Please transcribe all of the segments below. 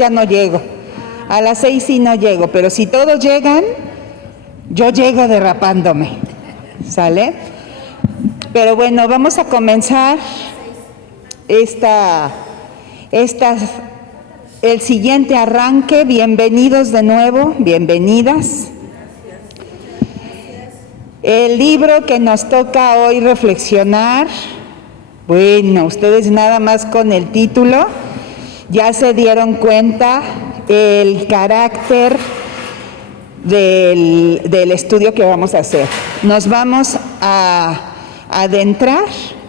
Ya no llego. A las 6 sí no llego, pero si todos llegan, yo llego derrapándome. ¿Sale? Pero bueno, vamos a comenzar el siguiente arranque. Bienvenidos de nuevo, bienvenidas. El libro que nos toca hoy reflexionar, bueno, ustedes nada más con el título ya se dieron cuenta el carácter del estudio que vamos a hacer. Nos vamos a adentrar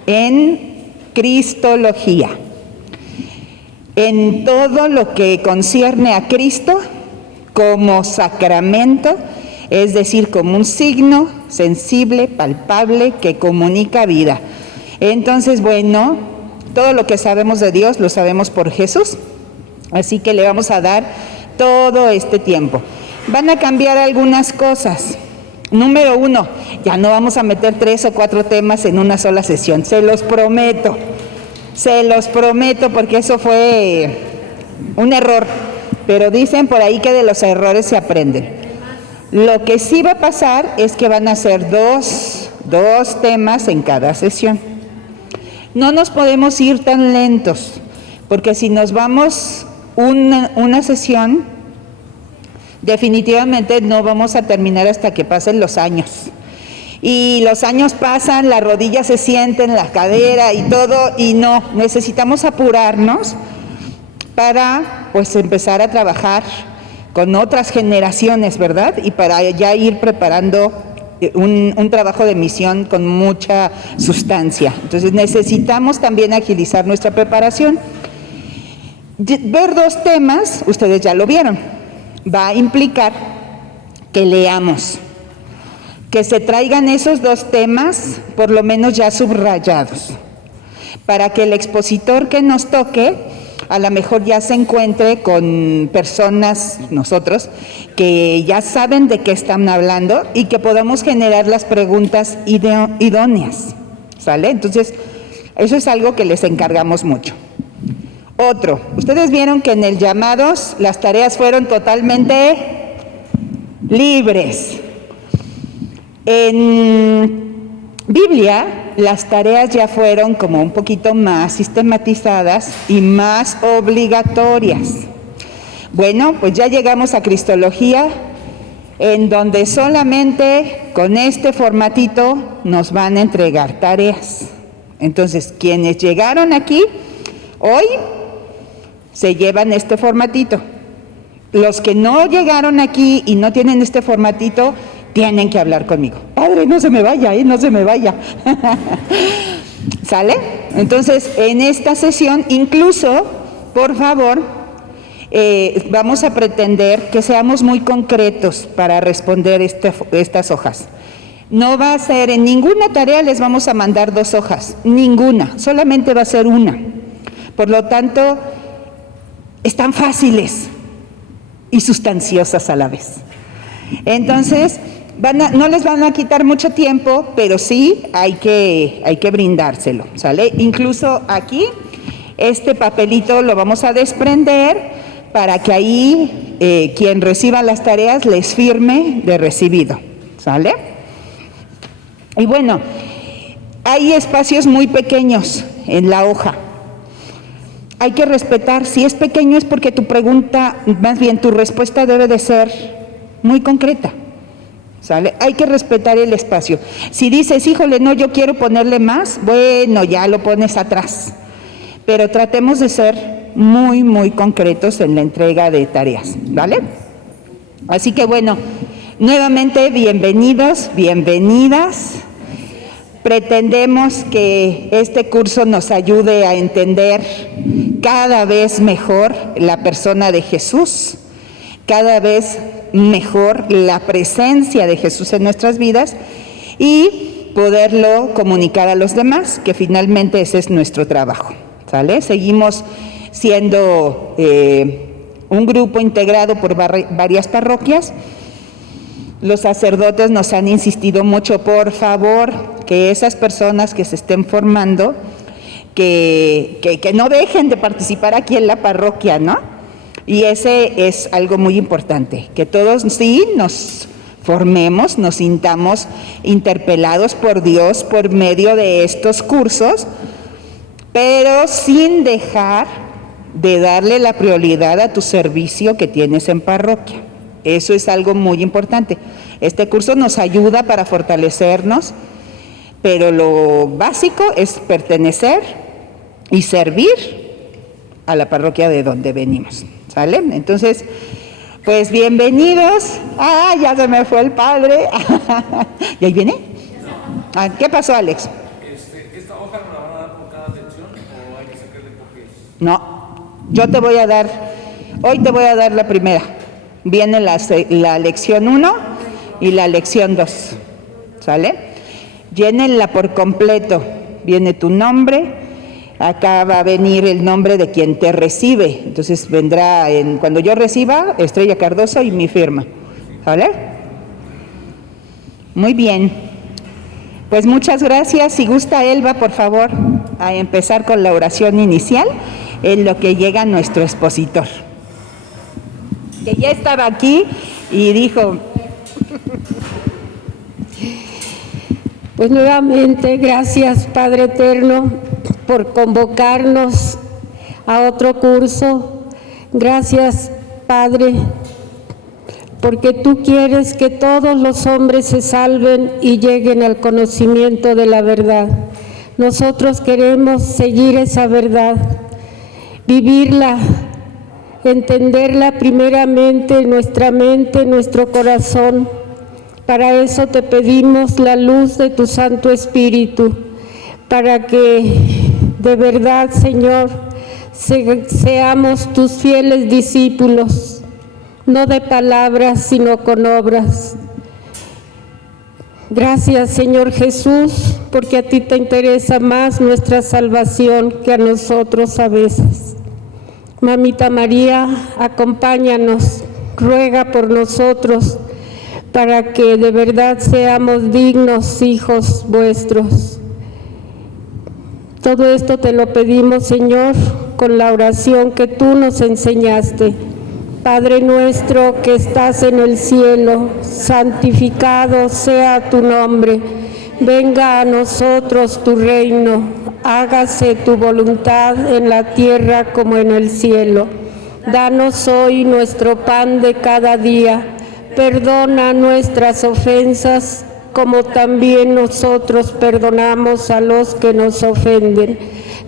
en Cristología, en todo lo que concierne a Cristo como sacramento, es decir, como un signo sensible, palpable, que comunica vida. Entonces, bueno, todo lo que sabemos de Dios lo sabemos por Jesús, así que le vamos a dar todo este tiempo. Van a cambiar algunas cosas. Número 1, ya no vamos a meter 3 o 4 temas en una sola sesión, se los prometo, porque eso fue un error, pero dicen por ahí que de los errores se aprenden. Lo que sí va a pasar es que van a ser dos temas en cada sesión. No nos podemos ir tan lentos, porque si nos vamos una sesión, definitivamente no vamos a terminar hasta que pasen los años. Y los años pasan, la rodilla se siente en la cadera y todo, y no, necesitamos apurarnos para pues empezar a trabajar con otras generaciones, ¿verdad? Y para ya ir preparando un trabajo de misión con mucha sustancia. Entonces necesitamos también agilizar nuestra preparación. Ver 2 temas, ustedes ya lo vieron, va a implicar que leamos, que se traigan esos 2 temas por lo menos ya subrayados, para que el expositor que nos toque a lo mejor ya se encuentre con personas, nosotros, que ya saben de qué están hablando y que podamos generar las preguntas idóneas, ¿sale? Entonces, eso es algo que les encargamos mucho. Otro, ustedes vieron que en el llamados las tareas fueron totalmente libres. En Biblia, las tareas ya fueron como un poquito más sistematizadas y más obligatorias. Bueno, pues ya llegamos a Cristología, en donde solamente con este formatito nos van a entregar tareas. Entonces, quienes llegaron aquí hoy se llevan este formatito. Los que no llegaron aquí y no tienen este formatito, tienen que hablar conmigo. Padre, no se me vaya, no se me vaya. ¿Sale? Entonces, en esta sesión, incluso, por favor, vamos a pretender que seamos muy concretos para responder estas hojas. No va a ser, en ninguna tarea les vamos a mandar 2 hojas, ninguna, solamente va a ser una. Por lo tanto, están fáciles y sustanciosas a la vez. Entonces, no les van a quitar mucho tiempo, pero sí hay que brindárselo, ¿sale? Incluso aquí, este papelito lo vamos a desprender para que ahí quien reciba las tareas les firme de recibido, ¿sale? Y bueno, hay espacios muy pequeños en la hoja. Hay que respetar, si es pequeño es porque tu pregunta, más bien tu respuesta debe de ser muy concreta, ¿sale? Hay que respetar el espacio. Si dices, híjole, no, yo quiero ponerle más, bueno, ya lo pones atrás. Pero tratemos de ser muy, muy concretos en la entrega de tareas, ¿vale? Así que bueno, nuevamente bienvenidos, bienvenidas. Pretendemos que este curso nos ayude a entender cada vez mejor la persona de Jesús, cada vez mejor la presencia de Jesús en nuestras vidas y poderlo comunicar a los demás, que finalmente ese es nuestro trabajo, ¿sale? Seguimos siendo un grupo integrado por varias parroquias. Los sacerdotes nos han insistido mucho, por favor, que esas personas que se estén formando, que no dejen de participar aquí en la parroquia, ¿no? Y ese es algo muy importante, que todos sí nos formemos, nos sintamos interpelados por Dios por medio de estos cursos, pero sin dejar de darle la prioridad a tu servicio que tienes en parroquia. Eso es algo muy importante. Este curso nos ayuda para fortalecernos, pero lo básico es pertenecer y servir a la parroquia de donde venimos, ¿sale? Entonces, pues bienvenidos. Ah, ya se me fue el padre. ¿Y ahí viene? Ah, ¿qué pasó, Alex? ¿Esta hoja no la van a dar por cada lección o hay que sacarle copias? No, yo te voy a dar, hoy te voy a dar la primera. Viene la lección 1 y la lección 2, ¿sale? Llénenla por completo. Viene tu nombre, acá va a venir el nombre de quien te recibe. Entonces vendrá, cuando yo reciba, Estrella Cardoso y mi firma, ¿sale? Muy bien. Pues muchas gracias. Si gusta Elba, por favor, a empezar con la oración inicial, en lo que llega nuestro expositor, que ya estaba aquí y dijo... Pues nuevamente, gracias Padre Eterno por convocarnos a otro curso. Gracias Padre, porque tú quieres que todos los hombres se salven y lleguen al conocimiento de la verdad. Nosotros queremos seguir esa verdad, vivirla, entenderla primeramente en nuestra mente, en nuestro corazón. Para eso te pedimos la luz de tu Santo Espíritu, para que de verdad, Señor, seamos tus fieles discípulos, no de palabras, sino con obras. Gracias, Señor Jesús, porque a ti te interesa más nuestra salvación que a nosotros a veces. Mamita María, acompáñanos, ruega por nosotros, para que de verdad seamos dignos hijos vuestros. Todo esto te lo pedimos, Señor, con la oración que tú nos enseñaste. Padre nuestro que estás en el cielo, santificado sea tu nombre. Venga a nosotros tu reino, hágase tu voluntad en la tierra como en el cielo. Danos hoy nuestro pan de cada día. Perdona nuestras ofensas, como también nosotros perdonamos a los que nos ofenden.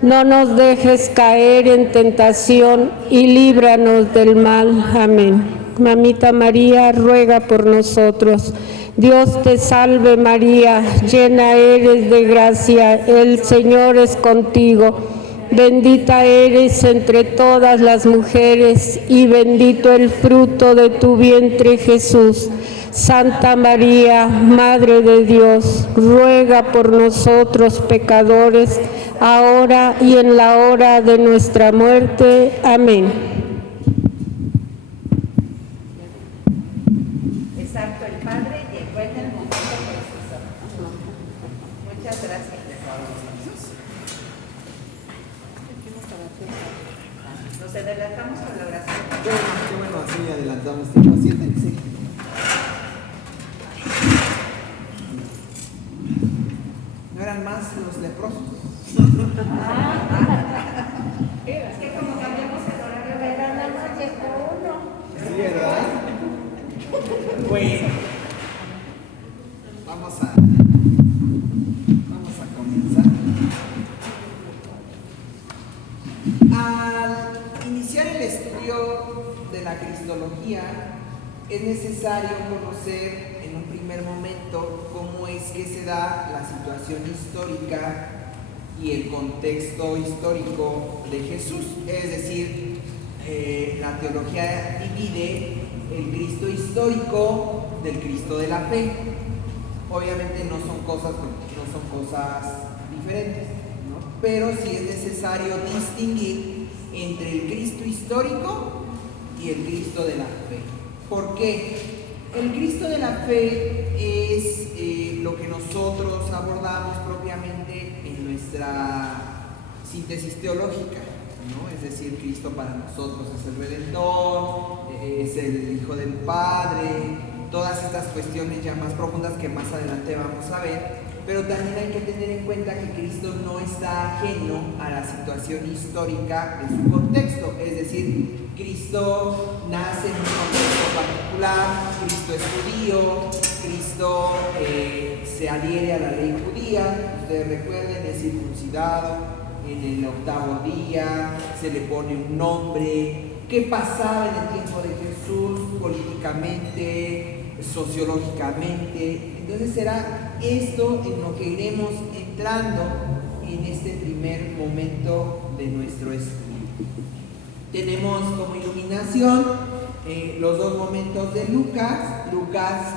No nos dejes caer en tentación y líbranos del mal. Amén. Mamita María, ruega por nosotros. Dios te salve María, llena eres de gracia, el Señor es contigo. Bendita eres entre todas las mujeres y bendito el fruto de tu vientre Jesús. Santa María, Madre de Dios, ruega por nosotros pecadores, ahora y en la hora de nuestra muerte. Amén. Exacto, el Padre llegó en el momento preciso. Muchas gracias. Nos adelantamos con la oración. Qué bueno, así adelantamos tiempo. Siéntense. ¿No eran más los leprosos? Es que como cambiamos el horario de nada más llegó uno. Sí, ¿verdad? Bueno, vamos a comenzar. Al iniciar el estudio de la cristología, es necesario conocer en un primer momento cómo es que se da la situación histórica y el contexto histórico de Jesús. Es decir, la teología divide el Cristo histórico del Cristo de la fe. Obviamente no son cosas diferentes, ¿no? Pero sí es necesario distinguir entre el Cristo histórico y el Cristo de la fe. ¿Por qué? El Cristo de la fe es lo que nosotros abordamos propiamente en nuestra síntesis teológica, ¿no? Es decir, Cristo para nosotros es el Redentor, es el Hijo del Padre, todas estas cuestiones ya más profundas que más adelante vamos a ver, pero también hay que tener en cuenta que Cristo no está ajeno a la situación histórica de su contexto, es decir, Cristo nace en un contexto particular, Cristo es judío, Cristo se adhiere a la ley judía, ustedes recuerden, es circuncidado en el 8º día, se le pone un nombre. ¿Qué pasaba en el tiempo de Jesús políticamente, sociológicamente? Entonces será esto en lo que iremos entrando en este primer momento de nuestro estudio. Tenemos como iluminación los dos momentos de Lucas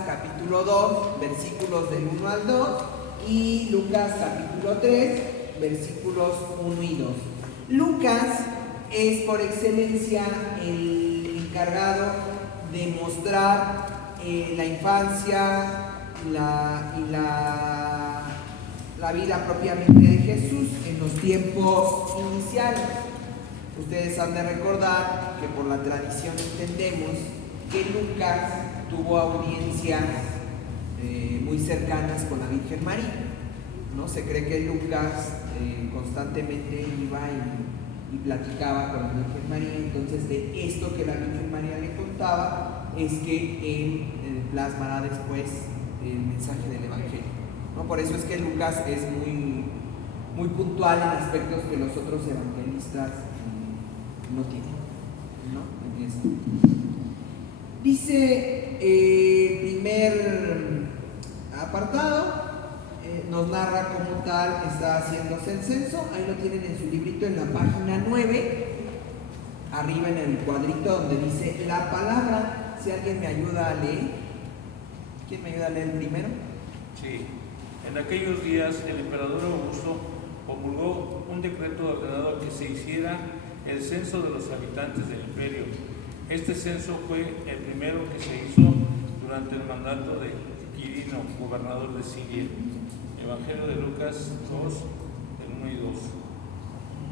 capítulo 2, versículos del 1 al 2, y Lucas capítulo 3, versículos 1 y 2. Lucas es por excelencia el encargado de mostrar la infancia la vida propiamente de Jesús en los tiempos iniciales. Ustedes han de recordar que por la tradición entendemos que Lucas tuvo audiencias muy cercanas con la Virgen María, ¿no? Se cree que Lucas constantemente iba y platicaba con la Virgen María. Entonces, de esto que la Virgen María le contaba es que él plasmará después el mensaje del Evangelio, ¿no? Por eso es que Lucas es muy puntual en aspectos que los otros evangelistas no tienen, ¿no? En esto. Dice el primer apartado, nos narra cómo tal está haciéndose el censo. Ahí lo tienen en su librito en la página 9, arriba en el cuadrito donde dice la palabra. Si alguien me ayuda a leer. ¿Quién me ayuda a leer primero? Sí. En aquellos días el emperador Augusto promulgó un decreto ordenado que se hiciera el censo de los habitantes del imperio. Este censo fue el primero que se hizo durante el mandato de Quirino, gobernador de Siria. Evangelio de Lucas 2, del 1 y 2.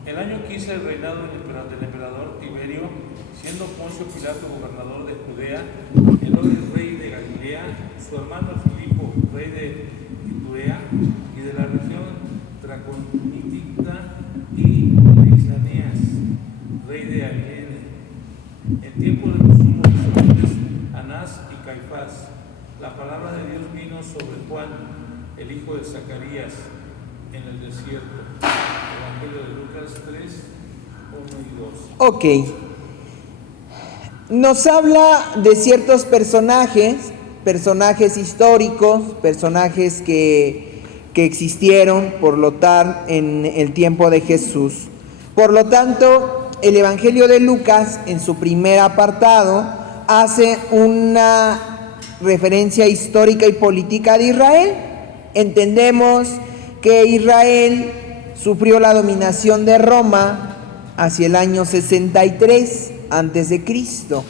El año 15 del reinado del emperador Tiberio, siendo Poncio Pilato gobernador de Judea, Herodes rey de Galilea, su hermano Filipo rey de Iturea y de la región traconítica, y Lisianías rey de Abilene, en tiempo de los sumos sacerdotes Anás y Caifás, la palabra de Dios vino sobre Juan, el hijo de Zacarías, en el desierto. Evangelio de Lucas 3, 1 y 2. Ok. Nos habla de ciertos personajes históricos, personajes que existieron, por lo tanto, en el tiempo de Jesús. Por lo tanto, el Evangelio de Lucas, en su primer apartado, hace una referencia histórica y política de Israel. Entendemos que Israel sufrió la dominación de Roma hacia el año 63 antes de Cristo.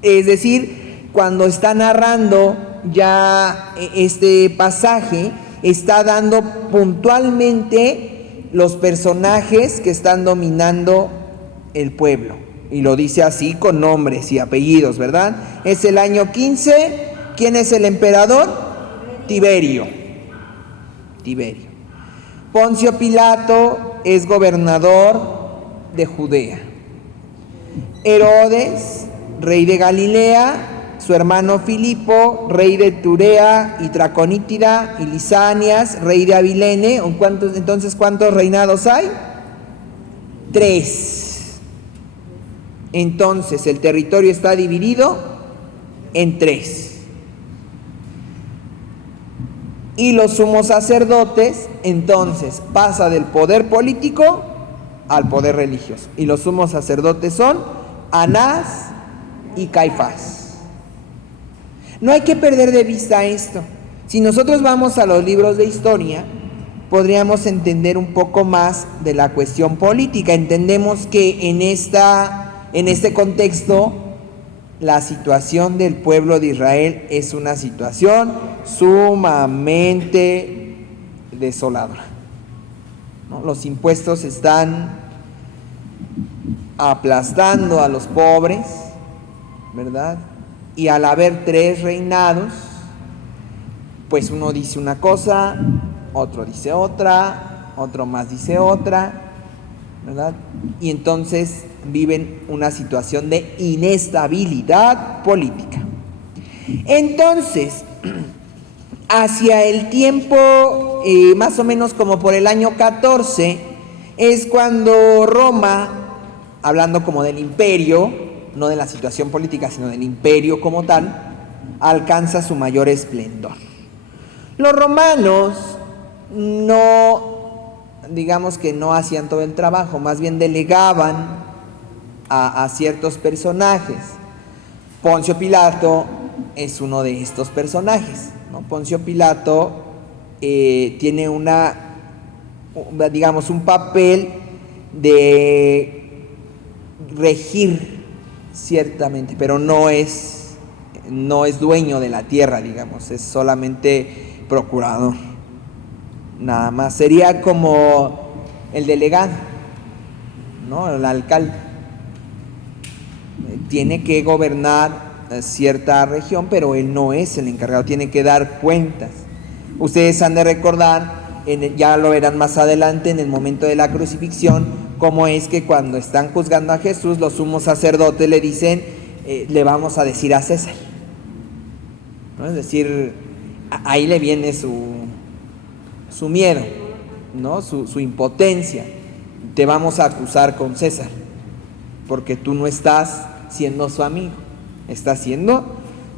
Es decir, cuando está narrando ya este pasaje, está dando puntualmente los personajes que están dominando el pueblo. Y lo dice así con nombres y apellidos, ¿verdad? Es el año 15. ¿Quién es el emperador? Tiberio. Poncio Pilato es gobernador de Judea. Herodes, rey de Galilea, su hermano Filipo, rey de Turea y Traconítida, y Lisanias, rey de Abilene. Entonces, ¿cuántos reinados hay? 3. Entonces, el territorio está dividido en 3. Y los sumos sacerdotes, entonces, pasa del poder político al poder religioso. Y los sumos sacerdotes son Anás y Caifás. No hay que perder de vista esto. Si nosotros vamos a los libros de historia, podríamos entender un poco más de la cuestión política. Entendemos que en este contexto, la situación del pueblo de Israel es una situación sumamente desoladora, ¿no? Los impuestos están aplastando a los pobres, ¿verdad? Y al haber 3 reinados, pues uno dice una cosa, otro dice otra, otro más dice otra, ¿verdad? Y entonces viven una situación de inestabilidad política. Entonces, hacia el tiempo, más o menos como por el año 14, es cuando Roma, hablando como del imperio, no de la situación política, sino del imperio como tal, alcanza su mayor esplendor. Los romanos no, digamos que no hacían todo el trabajo, más bien delegaban a ciertos personajes. Poncio Pilato es uno de estos personajes, ¿no? Poncio Pilato tiene digamos, un papel de regir ciertamente, pero no es dueño de la tierra, digamos, es solamente procurador. Nada más, sería como el delegado, ¿no? El alcalde. Tiene que gobernar cierta región, pero él no es el encargado, tiene que dar cuentas. Ustedes han de recordar, ya lo verán más adelante en el momento de la crucifixión, cómo es que cuando están juzgando a Jesús, los sumos sacerdotes le dicen, le vamos a decir a César, ¿no? Es decir, ahí le viene su miedo, ¿no? Su impotencia. Te vamos a acusar con César, porque tú no estás siendo su amigo, estás siendo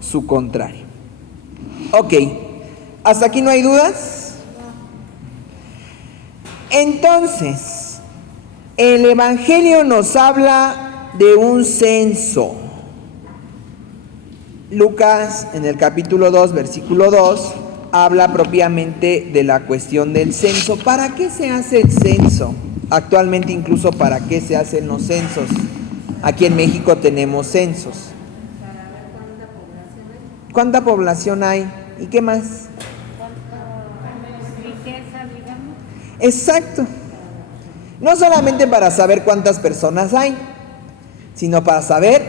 su contrario. Ok, ¿hasta aquí no hay dudas? Entonces, el Evangelio nos habla de un censo. Lucas, en el capítulo 2, versículo 2, habla propiamente de la cuestión del censo. ¿Para qué se hace el censo? Actualmente incluso ¿para qué se hacen los censos? Aquí en México tenemos censos. ¿Cuánta población hay? ¿Y qué más? Riqueza, digamos. Exacto. No solamente para saber cuántas personas hay, sino para saber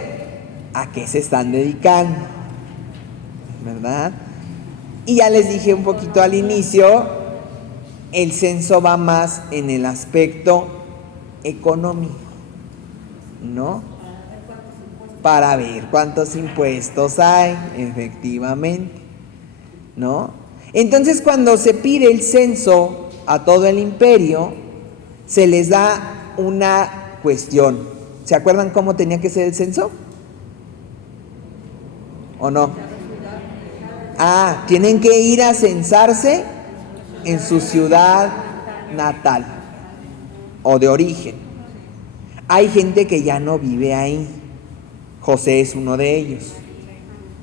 a qué se están dedicando, ¿verdad? Y ya les dije un poquito al inicio, el censo va más en el aspecto económico, ¿no? Para ver cuántos impuestos hay, efectivamente, ¿no? Entonces, cuando se pide el censo a todo el imperio, se les da una cuestión. ¿Se acuerdan cómo tenía que ser el censo? ¿O no? Tienen que ir a censarse en su ciudad natal o de origen. Hay gente que ya no vive ahí. José es uno de ellos.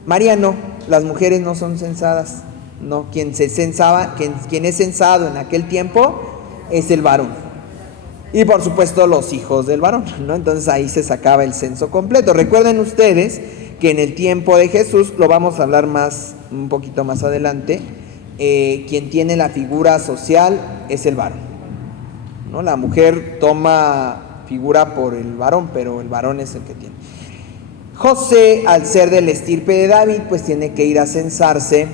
María no, las mujeres no son censadas. No, quien es censado en aquel tiempo es el varón. Y por supuesto los hijos del varón, ¿no? Entonces ahí se sacaba el censo completo. Recuerden ustedes que en el tiempo de Jesús, lo vamos a hablar un poquito más adelante, quien tiene la figura social es el varón, ¿no? La mujer toma figura por el varón, pero el varón es el que tiene. José, al ser del estirpe de David, pues tiene que ir a censarse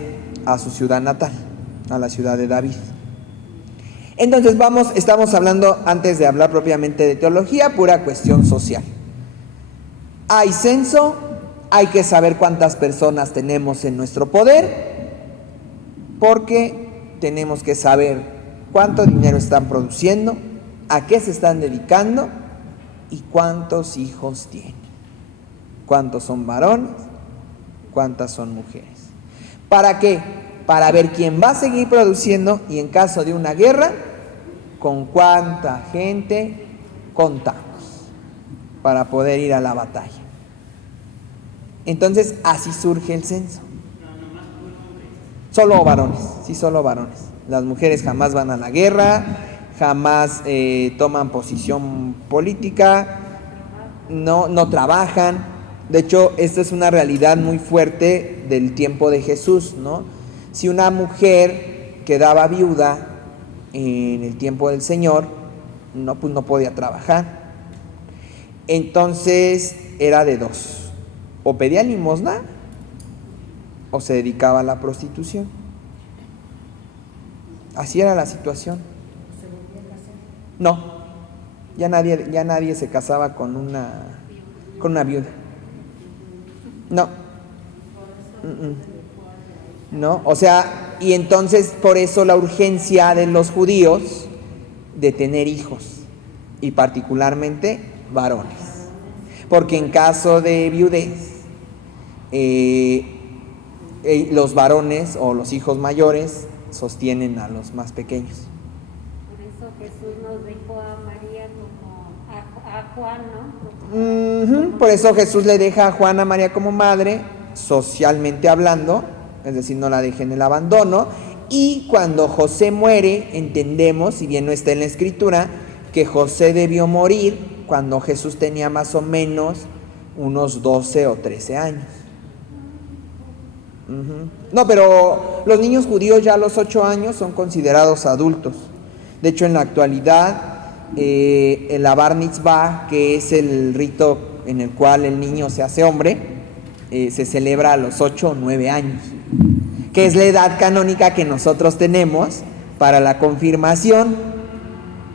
a su ciudad natal, a la ciudad de David. Entonces estamos hablando, antes de hablar propiamente de teología, pura cuestión social. Hay censo, hay que saber cuántas personas tenemos en nuestro poder, porque tenemos que saber cuánto dinero están produciendo, a qué se están dedicando y cuántos hijos tienen. Cuántos son varones, cuántas son mujeres. ¿Para qué? Para ver quién va a seguir produciendo y en caso de una guerra, con cuánta gente contamos para poder ir a la batalla. Entonces, así surge el censo. Solo varones, sí, solo varones. Las mujeres jamás van a la guerra, jamás toman posición política, no trabajan. De hecho, esta es una realidad muy fuerte del tiempo de Jesús, ¿no? Si una mujer quedaba viuda en el tiempo del Señor, pues no podía trabajar. Entonces era de dos: o pedía limosna o se dedicaba a la prostitución. Así era la situación. No, ya nadie se casaba con una viuda. No. No, o sea, y entonces por eso la urgencia de los judíos de tener hijos, y particularmente varones, porque en caso de viudez, los varones o los hijos mayores sostienen a los más pequeños. Por eso Jesús nos dejó a María como a Juan, ¿no? Por eso Jesús le deja a Juana María como madre, socialmente hablando, es decir, no la deja en el abandono. Y cuando José muere, entendemos, si bien no está en la Escritura, que José debió morir cuando Jesús tenía más o menos unos 12 o 13 años. No, pero los niños judíos ya a los 8 años son considerados adultos. De hecho, en la actualidad, la Bar Mitzvah, que es el rito en el cual el niño se hace hombre, se celebra a los 8 o 9 años, que es la edad canónica que nosotros tenemos para la confirmación,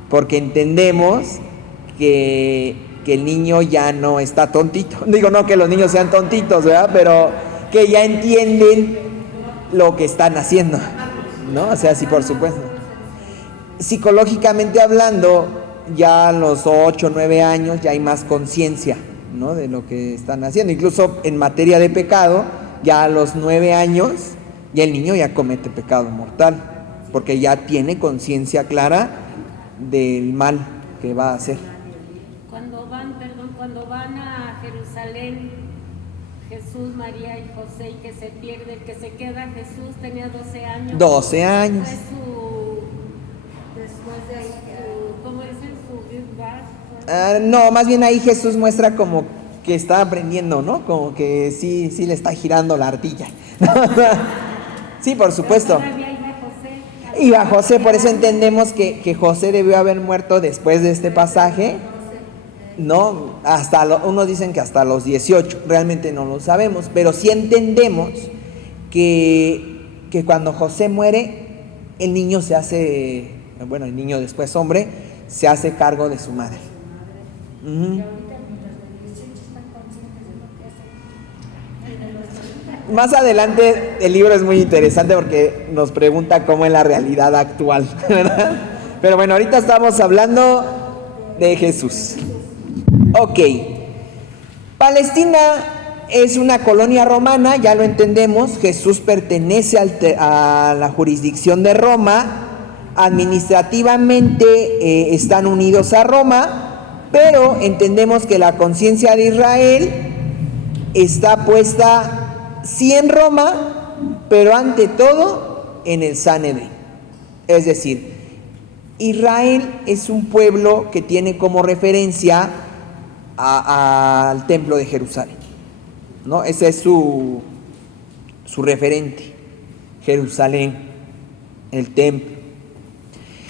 porque entendemos que el niño ya no está tontito. Digo, no que los niños sean tontitos, ¿verdad? Pero que ya entienden lo que están haciendo, ¿no? O sea, sí, por supuesto. Psicológicamente hablando, ya a los 8 o 9 años ya hay más conciencia, ¿no?, de lo que están haciendo. Incluso en materia de pecado, ya a los 9 años, ya el niño ya comete pecado mortal, porque ya tiene conciencia clara del mal que va a hacer. Cuando van a Jerusalén, Jesús, María y José, y que se pierde, el que se queda, Jesús tenía 12 años. 12 años. Después de ahí, ¿cómo dicen? Su No, más bien ahí Jesús muestra como que está aprendiendo, ¿no? Como que sí le está girando la ardilla. Sí, por supuesto. Iba José, por eso entendemos que José debió haber muerto después de este pasaje. No, unos dicen que hasta los 18, realmente no lo sabemos, pero sí entendemos que cuando José muere, el niño se hace, bueno, el niño después hombre, se hace cargo de su madre. Más adelante el libro es muy interesante porque nos pregunta cómo es la realidad actual, ¿verdad? Pero bueno, ahorita estamos hablando de Jesús. Ok, Palestina es una colonia romana, ya lo entendemos. Jesús pertenece a la jurisdicción de Roma. Administrativamente están unidos a Roma, pero entendemos que la conciencia de Israel está puesta sí en Roma, pero ante todo en el Sanedrín. Es decir, Israel es un pueblo que tiene como referencia al templo de Jerusalén, ¿no? Ese es su referente, Jerusalén, el templo.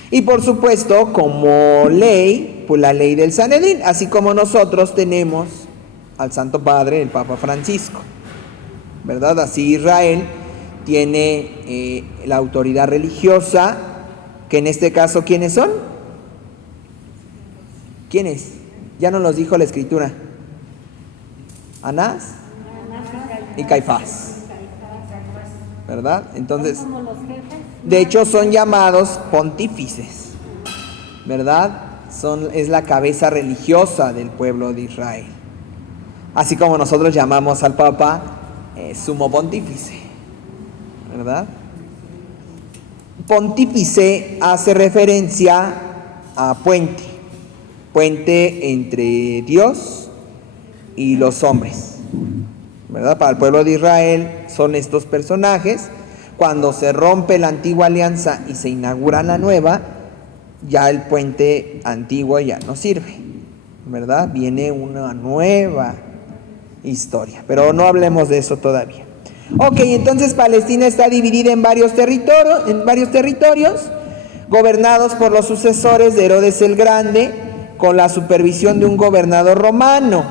Y por supuesto, como ley, pues la ley del Sanedrín, así como nosotros tenemos al Santo Padre, el Papa Francisco, ¿verdad? Así Israel tiene la autoridad religiosa, que en este caso, ¿quiénes son? ¿Quiénes? Ya nos los dijo la Escritura. Anás y Caifás, ¿verdad? Entonces, de hecho son llamados pontífices, ¿verdad? Es la cabeza religiosa del pueblo de Israel. Así como nosotros llamamos al Papa sumo pontífice, ¿verdad? Pontífice hace referencia a puente entre Dios y los hombres, ¿verdad? Para el pueblo de Israel son estos personajes. Cuando se rompe la antigua alianza y se inaugura la nueva, ya el puente antiguo ya no sirve, ¿verdad? Viene una nueva historia, pero no hablemos de eso todavía. Ok, entonces Palestina está dividida en varios territorios, gobernados por los sucesores de Herodes el Grande, con la supervisión de un gobernador romano,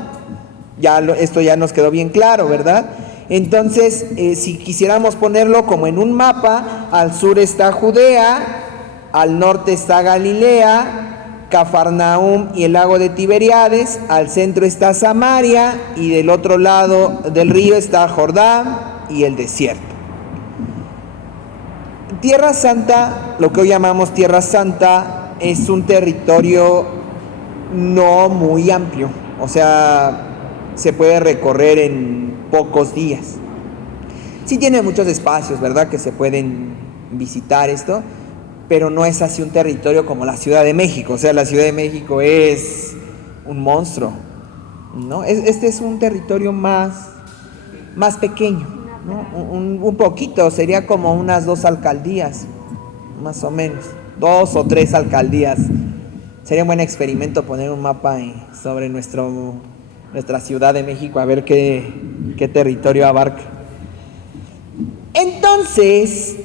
Esto ya nos quedó bien claro, ¿verdad? Entonces, si quisiéramos ponerlo como en un mapa, al sur está Judea, al norte está Galilea, Cafarnaúm y el lago de Tiberíades, al centro está Samaria y del otro lado del río está Jordán y el desierto. Tierra Santa, lo que hoy llamamos Tierra Santa, es un territorio no muy amplio, o sea, se puede recorrer en pocos días. Sí tiene muchos espacios, ¿verdad?, que se pueden visitar esto, pero no es así un territorio como la Ciudad de México. O sea, la Ciudad de México es un monstruo, ¿no? Este es un territorio más pequeño, ¿no? Un poquito, sería como unas 2 alcaldías, más o menos, 2 o 3 alcaldías. Sería un buen experimento poner un mapa sobre nuestra Ciudad de México, a ver qué territorio abarca. Entonces,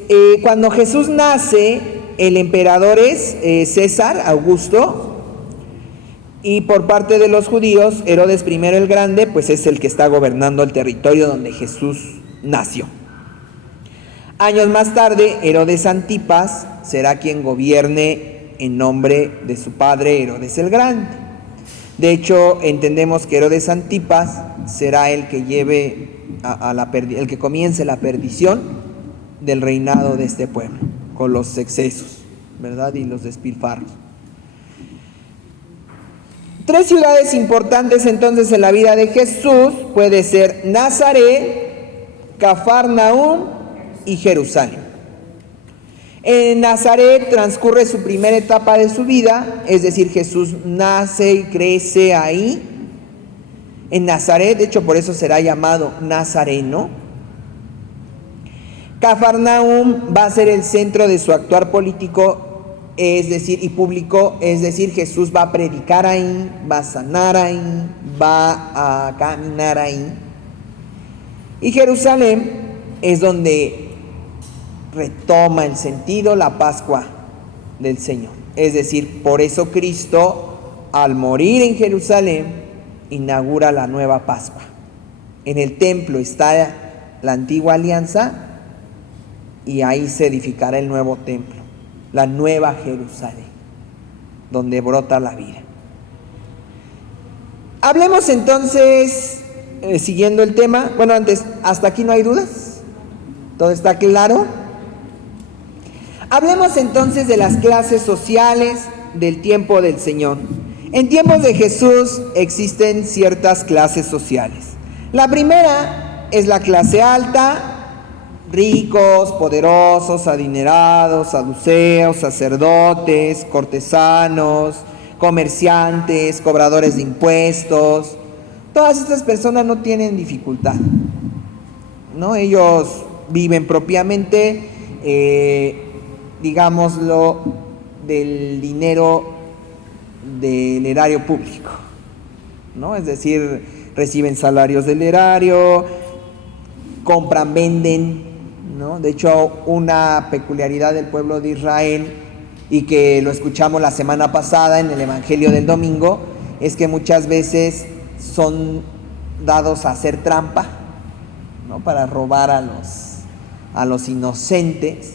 cuando Jesús nace, el emperador es César Augusto, y por parte de los judíos, Herodes I el Grande, pues es el que está gobernando el territorio donde Jesús nació. Años más tarde, Herodes Antipas será quien gobierne en nombre de su padre Herodes el Grande. De hecho, entendemos que Herodes Antipas será el que lleve el que comience la perdición del reinado de este pueblo, con los excesos, ¿verdad?, y los despilfarros. 3 ciudades importantes entonces en la vida de Jesús puede ser Nazaret, Cafarnaúm y Jerusalén. En Nazaret transcurre su primera etapa de su vida, es decir, Jesús nace y crece ahí. En Nazaret, de hecho por eso será llamado Nazareno. Cafarnaúm va a ser el centro de su actuar político, es decir, y público, es decir, Jesús va a predicar ahí, va a sanar ahí, va a caminar ahí. Y Jerusalén es donde retoma el sentido la Pascua del Señor. Es decir, por eso Cristo, al morir en Jerusalén, inaugura la nueva Pascua. En el templo está la antigua alianza y ahí se edificará el nuevo templo, la nueva Jerusalén, donde brota la vida. Hablemos entonces, siguiendo el tema. Bueno, antes, ¿hasta aquí no hay dudas? ¿Todo está claro? Hablemos entonces de las clases sociales del tiempo del Señor. En tiempos de Jesús existen ciertas clases sociales. La primera es la clase alta: ricos, poderosos, adinerados, saduceos, sacerdotes, cortesanos, comerciantes, cobradores de impuestos. Todas estas personas no tienen dificultad, ¿no? Ellos viven propiamente, digámoslo, del dinero del erario público, ¿no? Es decir, reciben salarios del erario, compran, venden, ¿no? De hecho, una peculiaridad del pueblo de Israel, y que lo escuchamos la semana pasada en el Evangelio del domingo, es que muchas veces son dados a hacer trampa, ¿no?, para robar a los inocentes.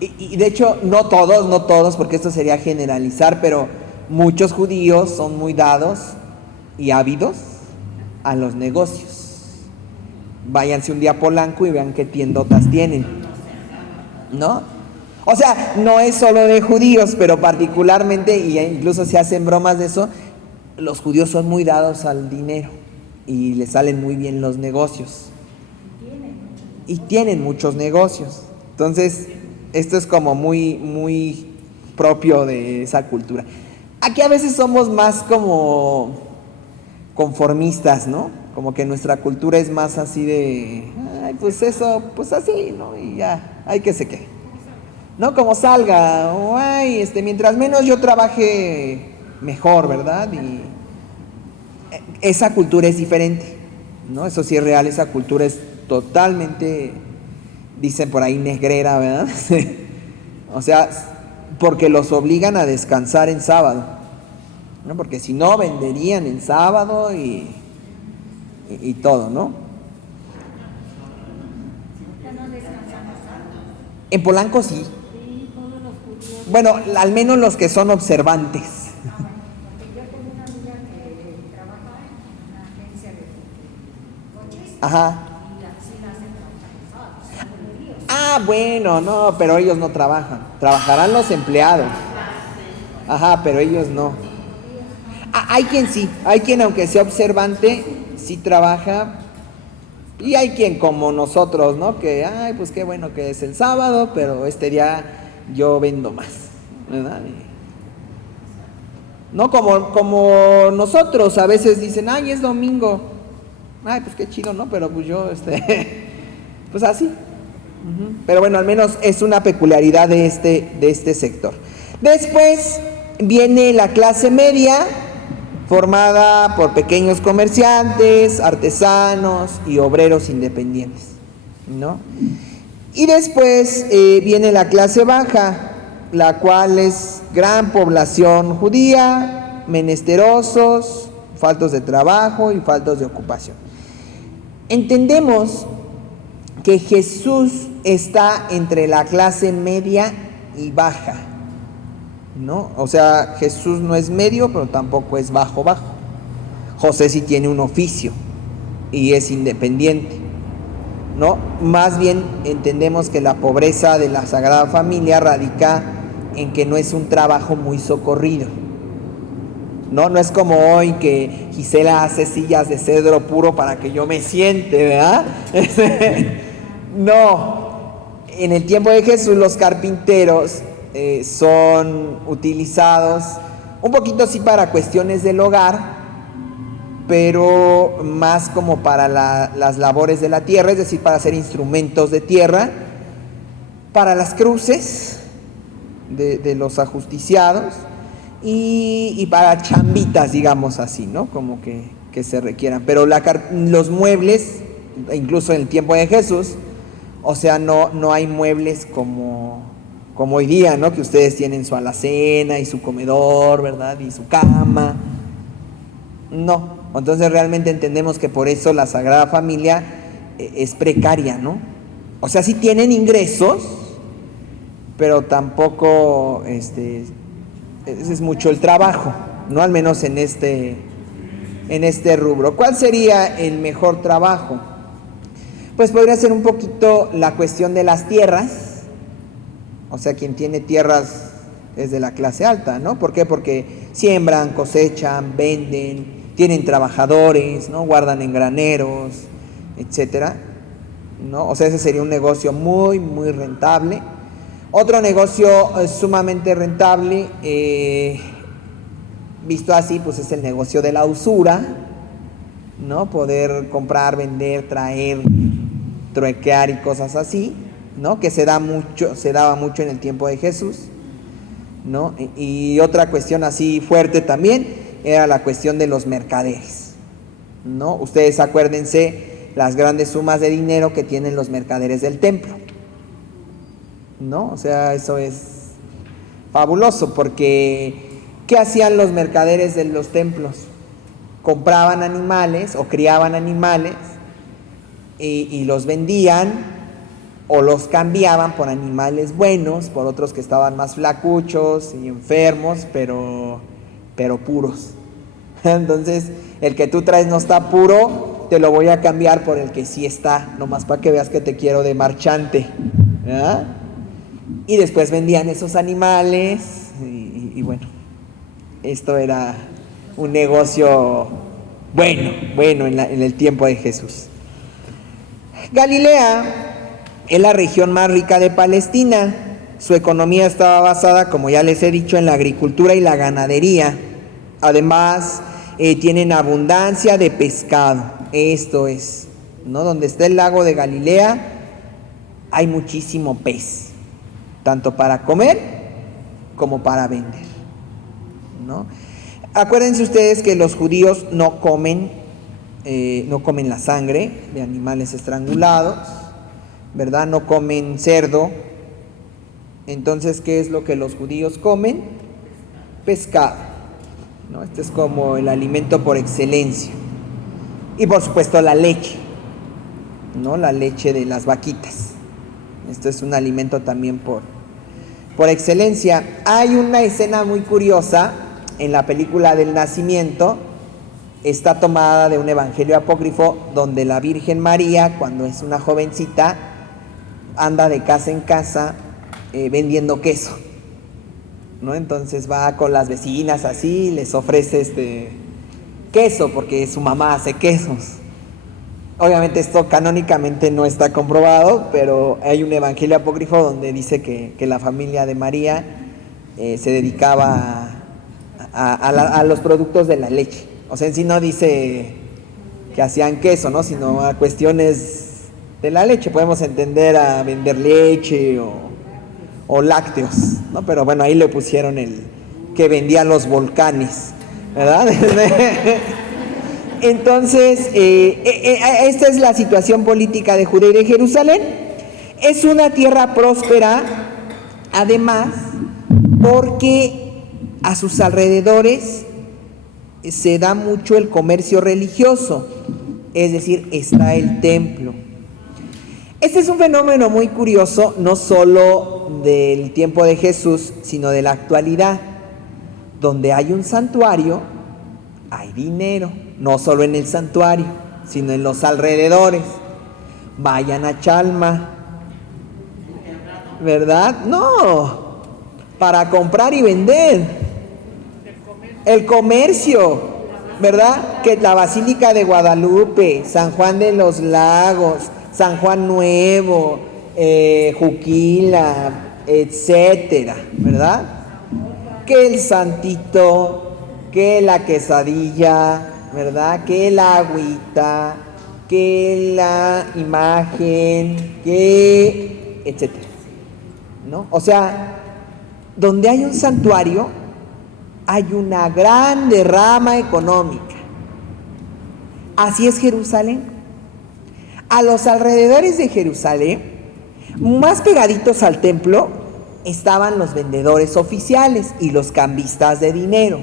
Y de hecho, no todos, porque esto sería generalizar, pero muchos judíos son muy dados y ávidos a los negocios. Váyanse un día a Polanco y vean qué tiendotas tienen, ¿no? O sea, no es solo de judíos, pero particularmente, y incluso se hacen bromas de eso, los judíos son muy dados al dinero y les salen muy bien los negocios. Y tienen muchos negocios. Entonces, esto es como muy propio de esa cultura. Aquí a veces somos más como conformistas, ¿no? Como que nuestra cultura es más así de, ay, pues eso, pues así, ¿no? Y ya, hay que se quede, ¿no? Como salga, o ay, mientras menos yo trabaje, mejor, ¿verdad? Y esa cultura es diferente, ¿no? Eso sí es real, esa cultura es totalmente, dicen por ahí, negrera, ¿verdad? O sea, porque los obligan a descansar en sábado. ¿no? Porque si no, venderían el sábado y todo, ¿no? En Polanco sí. Bueno, al menos los que son observantes. Ajá. Ah, bueno, no, pero ellos no trabajan. Trabajarán los empleados. Ajá, pero ellos no. Ah, hay quien sí, hay quien aunque sea observante, sí trabaja. Y hay quien como nosotros, ¿no? Que, ay, pues qué bueno que es el sábado, pero este día yo vendo más, ¿verdad? No como nosotros, a veces dicen, ay, es domingo. Ay, pues qué chido, ¿no? Pero pues yo, pues así. Pero bueno, al menos es una peculiaridad de este sector. Después viene la clase media, formada por pequeños comerciantes, artesanos y obreros independientes, ¿no? Y después viene la clase baja, la cual es gran población judía, menesterosos, faltos de trabajo y faltos de ocupación. Entendemos que Jesús está entre la clase media y baja, ¿no? O sea, Jesús no es medio, pero tampoco es bajo. José sí tiene un oficio y es independiente, ¿no? Más bien entendemos que la pobreza de la Sagrada Familia radica en que no es un trabajo muy socorrido, ¿no? No es como hoy que Gisela hace sillas de cedro puro para que yo me siente, ¿verdad? No. En el tiempo de Jesús los carpinteros son utilizados un poquito sí para cuestiones del hogar, pero más como para las labores de la tierra, es decir, para hacer instrumentos de tierra, para las cruces de los ajusticiados y para chambitas, digamos así, ¿no? Como que se requieran. Pero los muebles, incluso en el tiempo de Jesús, o sea, no hay muebles como hoy día, ¿no? Que ustedes tienen su alacena y su comedor, ¿verdad? Y su cama. No. Entonces realmente entendemos que por eso la Sagrada Familia es precaria, ¿no? O sea, sí tienen ingresos, pero tampoco ese es mucho el trabajo, ¿no? Al menos en este rubro. ¿Cuál sería el mejor trabajo? Pues podría ser un poquito la cuestión de las tierras. O sea, quien tiene tierras es de la clase alta, ¿no? ¿Por qué? Porque siembran, cosechan, venden, tienen trabajadores, ¿no? Guardan en graneros, etcétera, ¿no? O sea, ese sería un negocio muy, muy rentable. Otro negocio sumamente rentable, visto así, pues es el negocio de la usura, ¿no? Poder comprar, vender, traer, truequear y cosas así, ¿no? Que se daba mucho en el tiempo de Jesús, ¿no? Y otra cuestión así fuerte también era la cuestión de los mercaderes, ¿no? Ustedes acuérdense las grandes sumas de dinero que tienen los mercaderes del templo, ¿no? O sea, eso es fabuloso porque ¿qué hacían los mercaderes de los templos? Compraban animales o criaban animales y los vendían o los cambiaban por animales buenos, por otros que estaban más flacuchos y enfermos, pero puros. Entonces, el que tú traes no está puro, te lo voy a cambiar por el que sí está, nomás para que veas que te quiero de marchante, ¿verdad? Y después vendían esos animales y bueno, esto era un negocio bueno en el tiempo de Jesús. Galilea es la región más rica de Palestina. Su economía estaba basada, como ya les he dicho, en la agricultura y la ganadería. Además, tienen abundancia de pescado. Esto es, ¿no? Donde está el lago de Galilea, hay muchísimo pez, tanto para comer como para vender, ¿no? Acuérdense ustedes que los judíos no comen la sangre de animales estrangulados, ¿verdad? No comen cerdo. Entonces, ¿qué es lo que los judíos comen? Pescado, ¿no? Este es como el alimento por excelencia. Y por supuesto la leche, ¿no? La leche de las vaquitas. Esto es un alimento también por excelencia. Hay una escena muy curiosa en la película del Nacimiento. Está tomada de un evangelio apócrifo donde la Virgen María, cuando es una jovencita, anda de casa en casa vendiendo queso, ¿no? Entonces va con las vecinas así, les ofrece queso porque su mamá hace quesos. Obviamente esto canónicamente no está comprobado, pero hay un evangelio apócrifo donde dice que la familia de María se dedicaba a los productos de la leche. O sea, en sí no dice que hacían queso, ¿no? Sino a cuestiones de la leche. Podemos entender a vender leche o lácteos, ¿no? Pero bueno, ahí le pusieron el que vendía los volcanes, ¿verdad? Entonces, esta es la situación política de Judea y de Jerusalén. Es una tierra próspera, además, porque a sus alrededores se da mucho el comercio religioso, es decir, está el templo. Este es un fenómeno muy curioso, no solo del tiempo de Jesús, sino de la actualidad. Donde hay un santuario, hay dinero, no solo en el santuario, sino en los alrededores. Vayan a Chalma, ¿verdad? No, para comprar y vender. El comercio, ¿verdad? Que la Basílica de Guadalupe, San Juan de los Lagos, San Juan Nuevo, Juquila, etcétera, ¿verdad? Que el santito, que la quesadilla, ¿verdad? Que la agüita, que la imagen, que etcétera, ¿no? O sea, donde hay un santuario, hay una gran derrama económica. Así es Jerusalén. A los alrededores de Jerusalén, más pegaditos al templo, estaban los vendedores oficiales y los cambistas de dinero.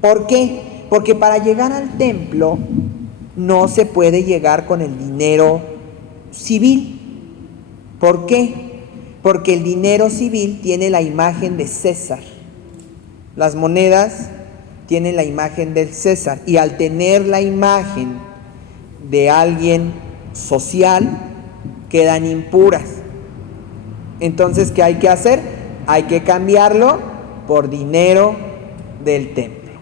¿Por qué? Porque para llegar al templo no se puede llegar con el dinero civil. ¿Por qué? Porque el dinero civil tiene la imagen de César. Las monedas tienen la imagen del César, y al tener la imagen de alguien social, quedan impuras. Entonces, ¿qué hay que hacer? Hay que cambiarlo por dinero del templo.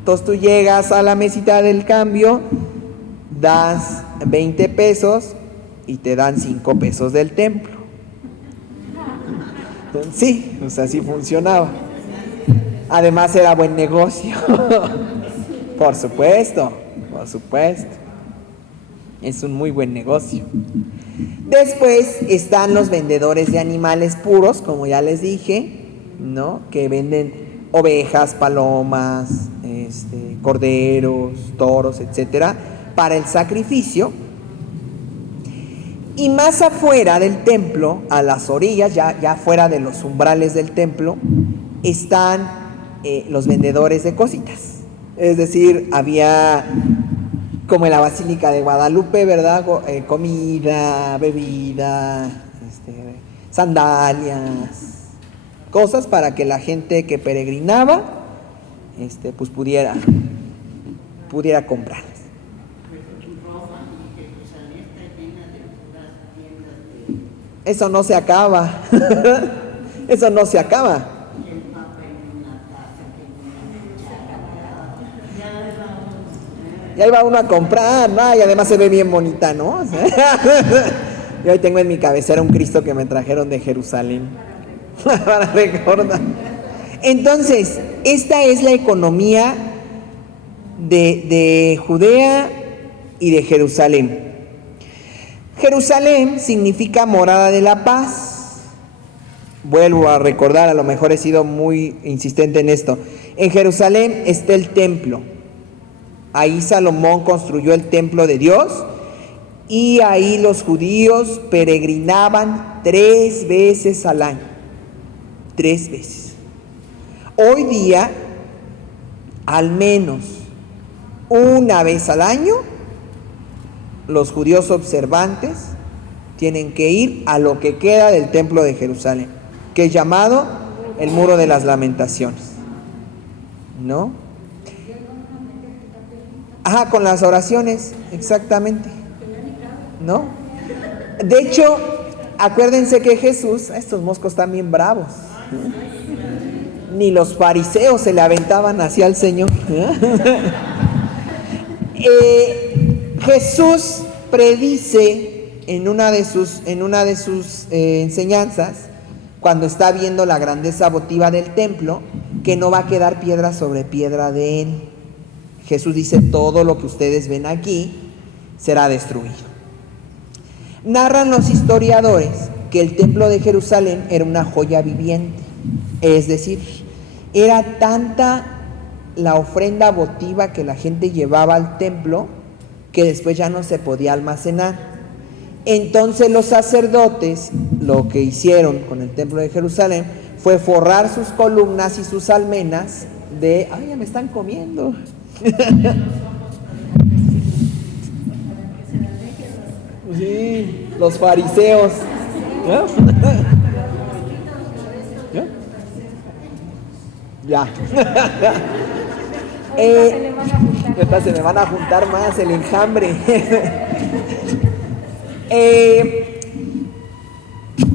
Entonces tú llegas a la mesita del cambio, das 20 pesos y te dan 5 pesos del templo. Entonces, sí, o sea, así funcionaba. Además era buen negocio. Por supuesto, por supuesto. Es un muy buen negocio. Después están los vendedores de animales puros, como ya les dije, ¿no? Que venden ovejas, palomas, corderos, toros, etcétera, para el sacrificio. Y más afuera del templo, a las orillas, ya fuera de los umbrales del templo, están los vendedores de cositas. Es decir, había, como en la Basílica de Guadalupe, ¿verdad? Comida, bebida, sandalias, cosas para que la gente que peregrinaba, pues pudiera comprarlas. Eso no se acaba. Eso no se acaba. Ya iba uno a comprar, ¿no? Y además se ve bien bonita, ¿no? Yo hoy tengo en mi cabecera un Cristo que me trajeron de Jerusalén. Para recordar. Entonces, esta es la economía de Judea y de Jerusalén. Jerusalén significa morada de la paz. Vuelvo a recordar, a lo mejor he sido muy insistente en esto. En Jerusalén está el templo. Ahí Salomón construyó el templo de Dios, y ahí los judíos peregrinaban 3 veces al año. 3 veces. Hoy día al menos una vez al año, los judíos observantes tienen que ir a lo que queda del templo de Jerusalén, que es llamado el Muro de las Lamentaciones, ¿no? Ajá, con las oraciones, exactamente, ¿no? De hecho, acuérdense que Jesús, estos moscos están bien bravos, ¿no? Ni los fariseos se le aventaban hacia el Señor. Jesús predice en una de sus enseñanzas, cuando está viendo la grandeza votiva del templo, que no va a quedar piedra sobre piedra de él. Jesús dice: todo lo que ustedes ven aquí será destruido. Narran los historiadores que el templo de Jerusalén era una joya viviente, es decir, era tanta la ofrenda votiva que la gente llevaba al templo que después ya no se podía almacenar. Entonces los sacerdotes lo que hicieron con el templo de Jerusalén fue forrar sus columnas y sus almenas de... ¡Ay, ya me están comiendo! Sí, los fariseos. ¿No? Ya. Ahorita se me van a juntar más el enjambre.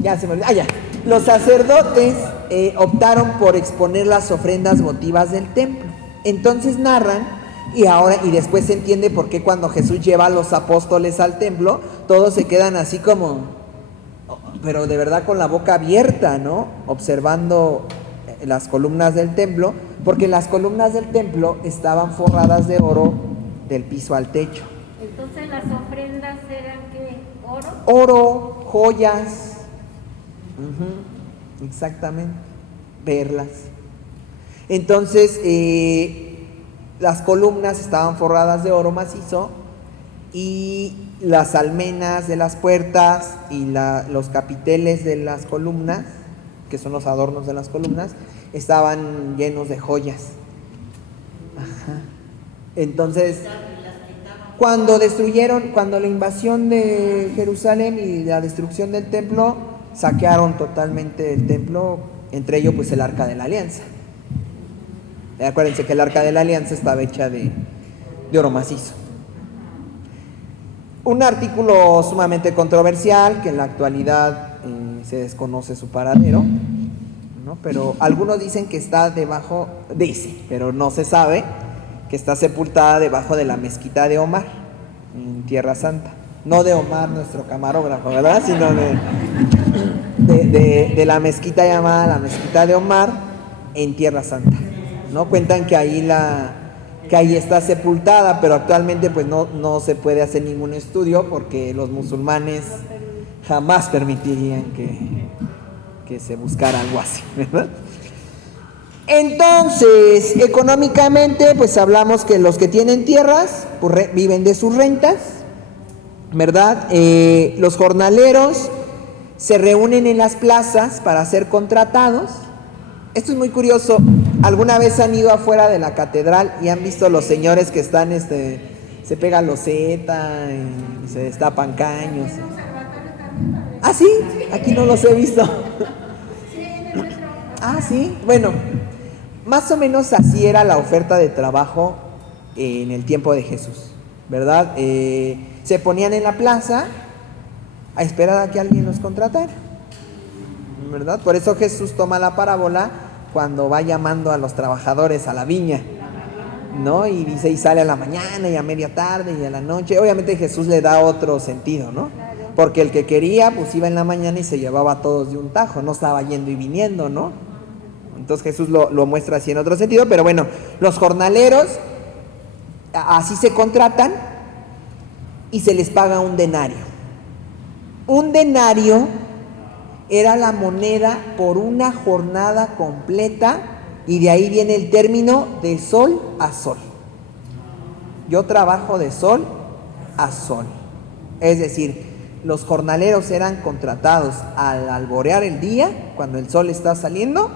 Ya se me olvidó. Ya. Los sacerdotes optaron por exponer las ofrendas votivas del templo. Entonces narran, y después se entiende por qué cuando Jesús lleva a los apóstoles al templo, todos se quedan así como, pero de verdad con la boca abierta, ¿no? Observando las columnas del templo, porque las columnas del templo estaban forradas de oro del piso al techo. Entonces las ofrendas eran ¿qué? ¿Oro? Oro, joyas, exactamente, perlas. Entonces las columnas estaban forradas de oro macizo y las almenas de las puertas y los capiteles de las columnas, que son los adornos de las columnas, estaban llenos de joyas. Ajá. Entonces, cuando la invasión de Jerusalén y la destrucción del templo, saquearon totalmente el templo, entre ellos pues el Arca de la Alianza. Acuérdense que el Arca de la Alianza estaba hecha de oro macizo. Un artículo sumamente controversial que en la actualidad se desconoce su paradero, ¿no? Pero algunos dicen que está debajo, pero no se sabe, que está sepultada debajo de la mezquita de Omar, en Tierra Santa. No de Omar, nuestro camarógrafo, ¿verdad? Sino de la mezquita llamada la mezquita de Omar, en Tierra Santa, ¿no? Cuentan que ahí está sepultada, pero actualmente pues no se puede hacer ningún estudio porque los musulmanes jamás permitirían que se buscara algo así, ¿verdad? Entonces, económicamente, pues hablamos que los que tienen tierras pues, viven de sus rentas, ¿verdad? Los jornaleros se reúnen en las plazas para ser contratados. Esto es muy curioso. ¿Alguna vez han ido afuera de la catedral y han visto los señores que están, se pegan loseta y se destapan caños? Ah, sí, aquí no los he visto. Ah, sí, bueno, más o menos así era la oferta de trabajo en el tiempo de Jesús, ¿verdad? Se ponían en la plaza a esperar a que alguien los contratara, ¿verdad? Por eso Jesús toma la parábola cuando va llamando a los trabajadores a la viña, ¿no? Y dice, y sale a la mañana y a media tarde y a la noche. Obviamente Jesús le da otro sentido, ¿no? Porque el que quería, pues iba en la mañana y se llevaba a todos de un tajo, no estaba yendo y viniendo, ¿no? Entonces Jesús lo muestra así en otro sentido, pero bueno, los jornaleros así se contratan y se les paga un denario. Un denario era la moneda por una jornada completa y de ahí viene el término de sol a sol. Yo trabajo de sol a sol. Es decir, los jornaleros eran contratados al alborear el día, cuando el sol está saliendo,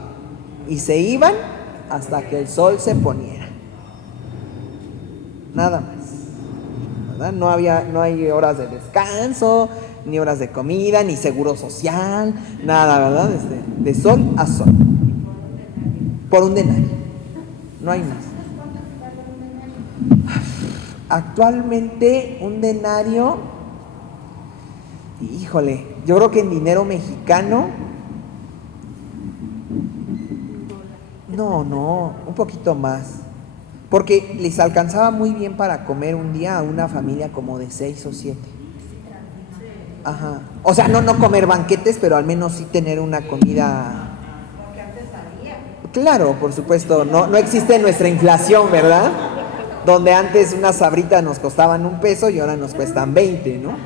y se iban hasta que el sol se poniera. nada más, ¿verdad? No hay horas de descanso, ni horas de comida, ni seguro social, nada, ¿verdad? De sol a sol. Por un denario. No hay más. Actualmente un denario, híjole, yo creo que en dinero mexicano, no, un poquito más. Porque les alcanzaba muy bien para comer un día a una familia como de 6 o 7. Ajá. O sea, no comer banquetes, pero al menos sí tener una comida. Claro, por supuesto, no existe nuestra inflación, ¿verdad? Donde antes unas sabritas nos costaban $1 y ahora nos cuestan 20, ¿no?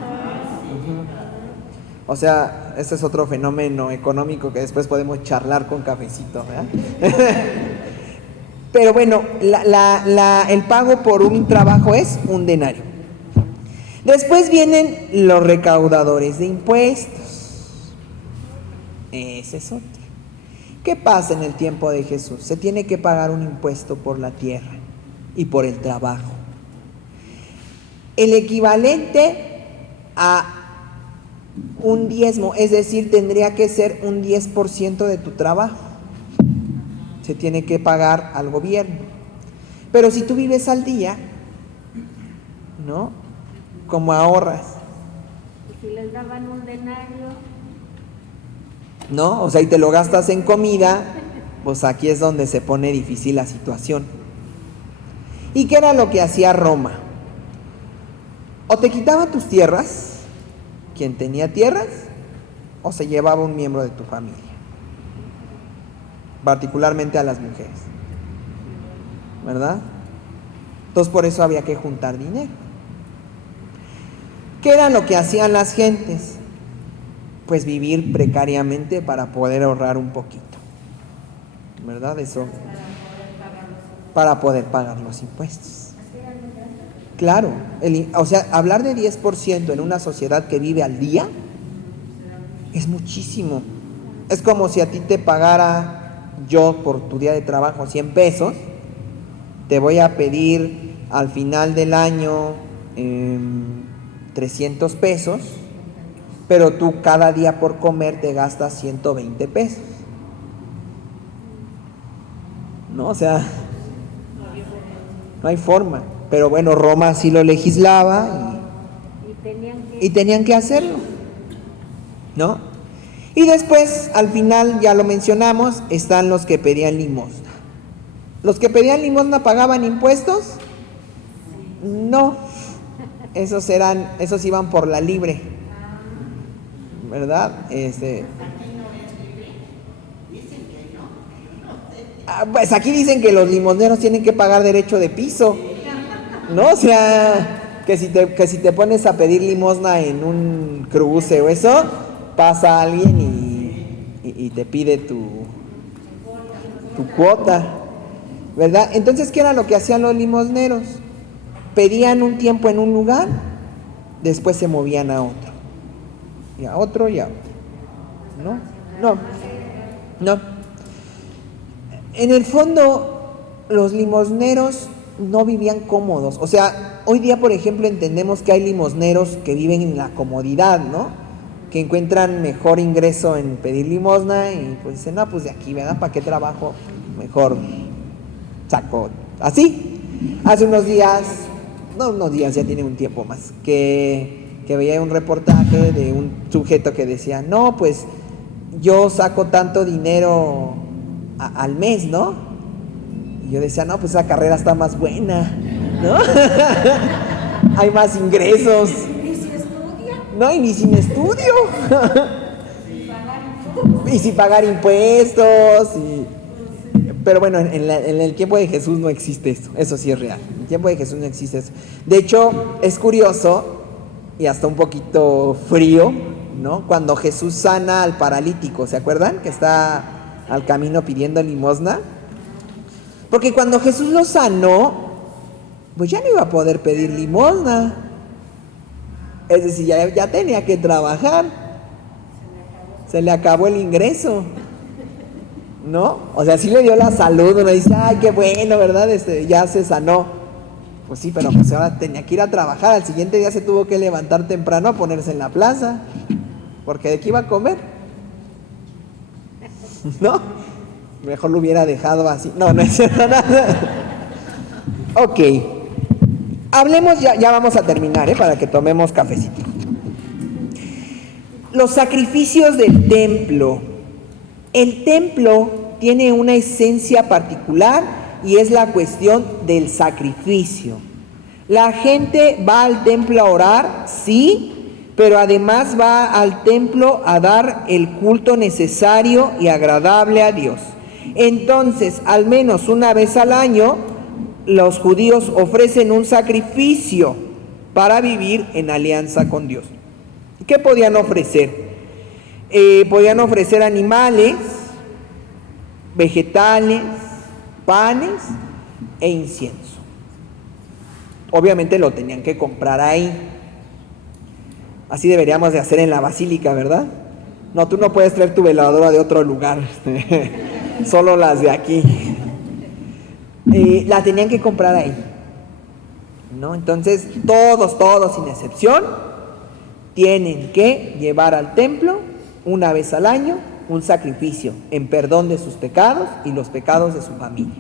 O sea, ese es otro fenómeno económico que después podemos charlar con cafecito, ¿verdad? Pero bueno, el pago por un trabajo es un denario. Después vienen los recaudadores de impuestos. Ese es otro. ¿Qué pasa en el tiempo de Jesús? Se tiene que pagar un impuesto por la tierra y por el trabajo. El equivalente a un diezmo, es decir, tendría que ser un 10% de tu trabajo. Se tiene que pagar al gobierno. Pero si tú vives al día, ¿no? ¿Cómo ahorras? ¿Y si les daban un denario? ¿No? O sea, y te lo gastas en comida, pues aquí es donde se pone difícil la situación. ¿Y qué era lo que hacía Roma? O te quitaba tus tierras, quien tenía tierras, o se llevaba un miembro de tu familia, particularmente a las mujeres, ¿verdad? Entonces por eso había que juntar dinero. ¿Qué era lo que hacían las gentes? Pues vivir precariamente para poder ahorrar un poquito, ¿verdad? Eso, para poder pagar los impuestos. Claro, o sea, hablar de 10% en una sociedad que vive al día es muchísimo. Es como si a ti te pagara yo por tu día de trabajo $100, te voy a pedir al final del año $300, pero tú cada día por comer te gastas $120. ¿No? O sea, no hay forma. Pero bueno, Roma sí lo legislaba y tenían que hacerlo, ¿no? Y después, al final, ya lo mencionamos, están los que pedían limosna. ¿Los que pedían limosna pagaban impuestos? No. Esos iban por la libre, ¿verdad? Pues aquí dicen que los limosneros tienen que pagar derecho de piso, ¿no? O sea, que si te pones a pedir limosna en un cruce o eso, pasa alguien y te pide tu cuota, ¿verdad? Entonces, ¿qué era lo que hacían los limosneros? Pedían un tiempo en un lugar, después se movían a otro, y a otro y a otro. No. En el fondo, los limosneros no vivían cómodos. O sea, hoy día, por ejemplo, entendemos que hay limosneros que viven en la comodidad, ¿no? Que encuentran mejor ingreso en pedir limosna y pues dicen, no, pues de aquí, ¿verdad? ¿Para qué trabajo? Mejor saco. Así. Hace unos días, ya tiene un tiempo más, que veía un reportaje de un sujeto que decía, no, pues yo saco tanto dinero al mes, ¿no? Y yo decía, no, pues esa carrera está más buena, ¿no? Hay más ingresos. ¿Y si estudia? No, y ni sin estudio. Y sin pagar impuestos. Pero bueno, en el tiempo de Jesús no existe eso. Eso sí es real. En el tiempo de Jesús no existe eso. De hecho, es curioso y hasta un poquito frío, ¿no? Cuando Jesús sana al paralítico, ¿se acuerdan? Que está al camino pidiendo limosna. Porque cuando Jesús lo sanó, pues ya no iba a poder pedir limosna. Es decir, ya tenía que trabajar. Se le acabó el ingreso, ¿no? O sea, sí le dio la salud. Uno dice, ay, qué bueno, ¿verdad? Ya se sanó. Pues sí, pero pues ahora tenía que ir a trabajar. Al siguiente día se tuvo que levantar temprano a ponerse en la plaza. Porque ¿de qué iba a comer? ¿No? Mejor lo hubiera dejado así. No, no es cierto nada. Ok. Hablemos, ya vamos a terminar, para que tomemos cafecito. Los sacrificios del templo. El templo tiene una esencia particular y es la cuestión del sacrificio. La gente va al templo a orar, sí, pero además va al templo a dar el culto necesario y agradable a Dios. Entonces, al menos una vez al año, los judíos ofrecen un sacrificio para vivir en alianza con Dios. ¿Qué podían ofrecer? Podían ofrecer animales, vegetales, panes e incienso. Obviamente lo tenían que comprar ahí. Así deberíamos de hacer en la basílica, ¿verdad? No, tú no puedes traer tu veladora de otro lugar, solo las de aquí. La tenían que comprar ahí, ¿no? Entonces todos sin excepción tienen que llevar al templo una vez al año un sacrificio en perdón de sus pecados y los pecados de su familia.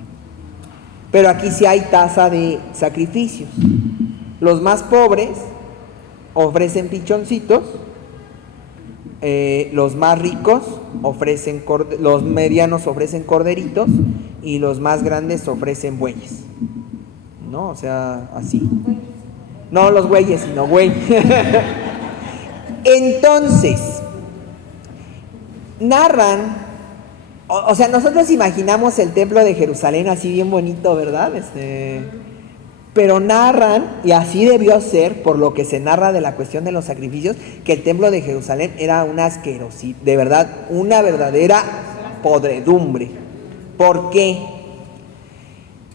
Pero aquí sí hay tasa de sacrificios. Los más pobres ofrecen pichoncitos, los más ricos ofrecen los medianos ofrecen corderitos y los más grandes ofrecen bueyes, ¿no? O sea, así. No los bueyes, sino buey. Entonces, narran, o sea, nosotros imaginamos el templo de Jerusalén así bien bonito, ¿verdad? Pero narran, y así debió ser, por lo que se narra de la cuestión de los sacrificios, que el templo de Jerusalén era una asquerosidad, de verdad, una verdadera podredumbre. ¿Por qué?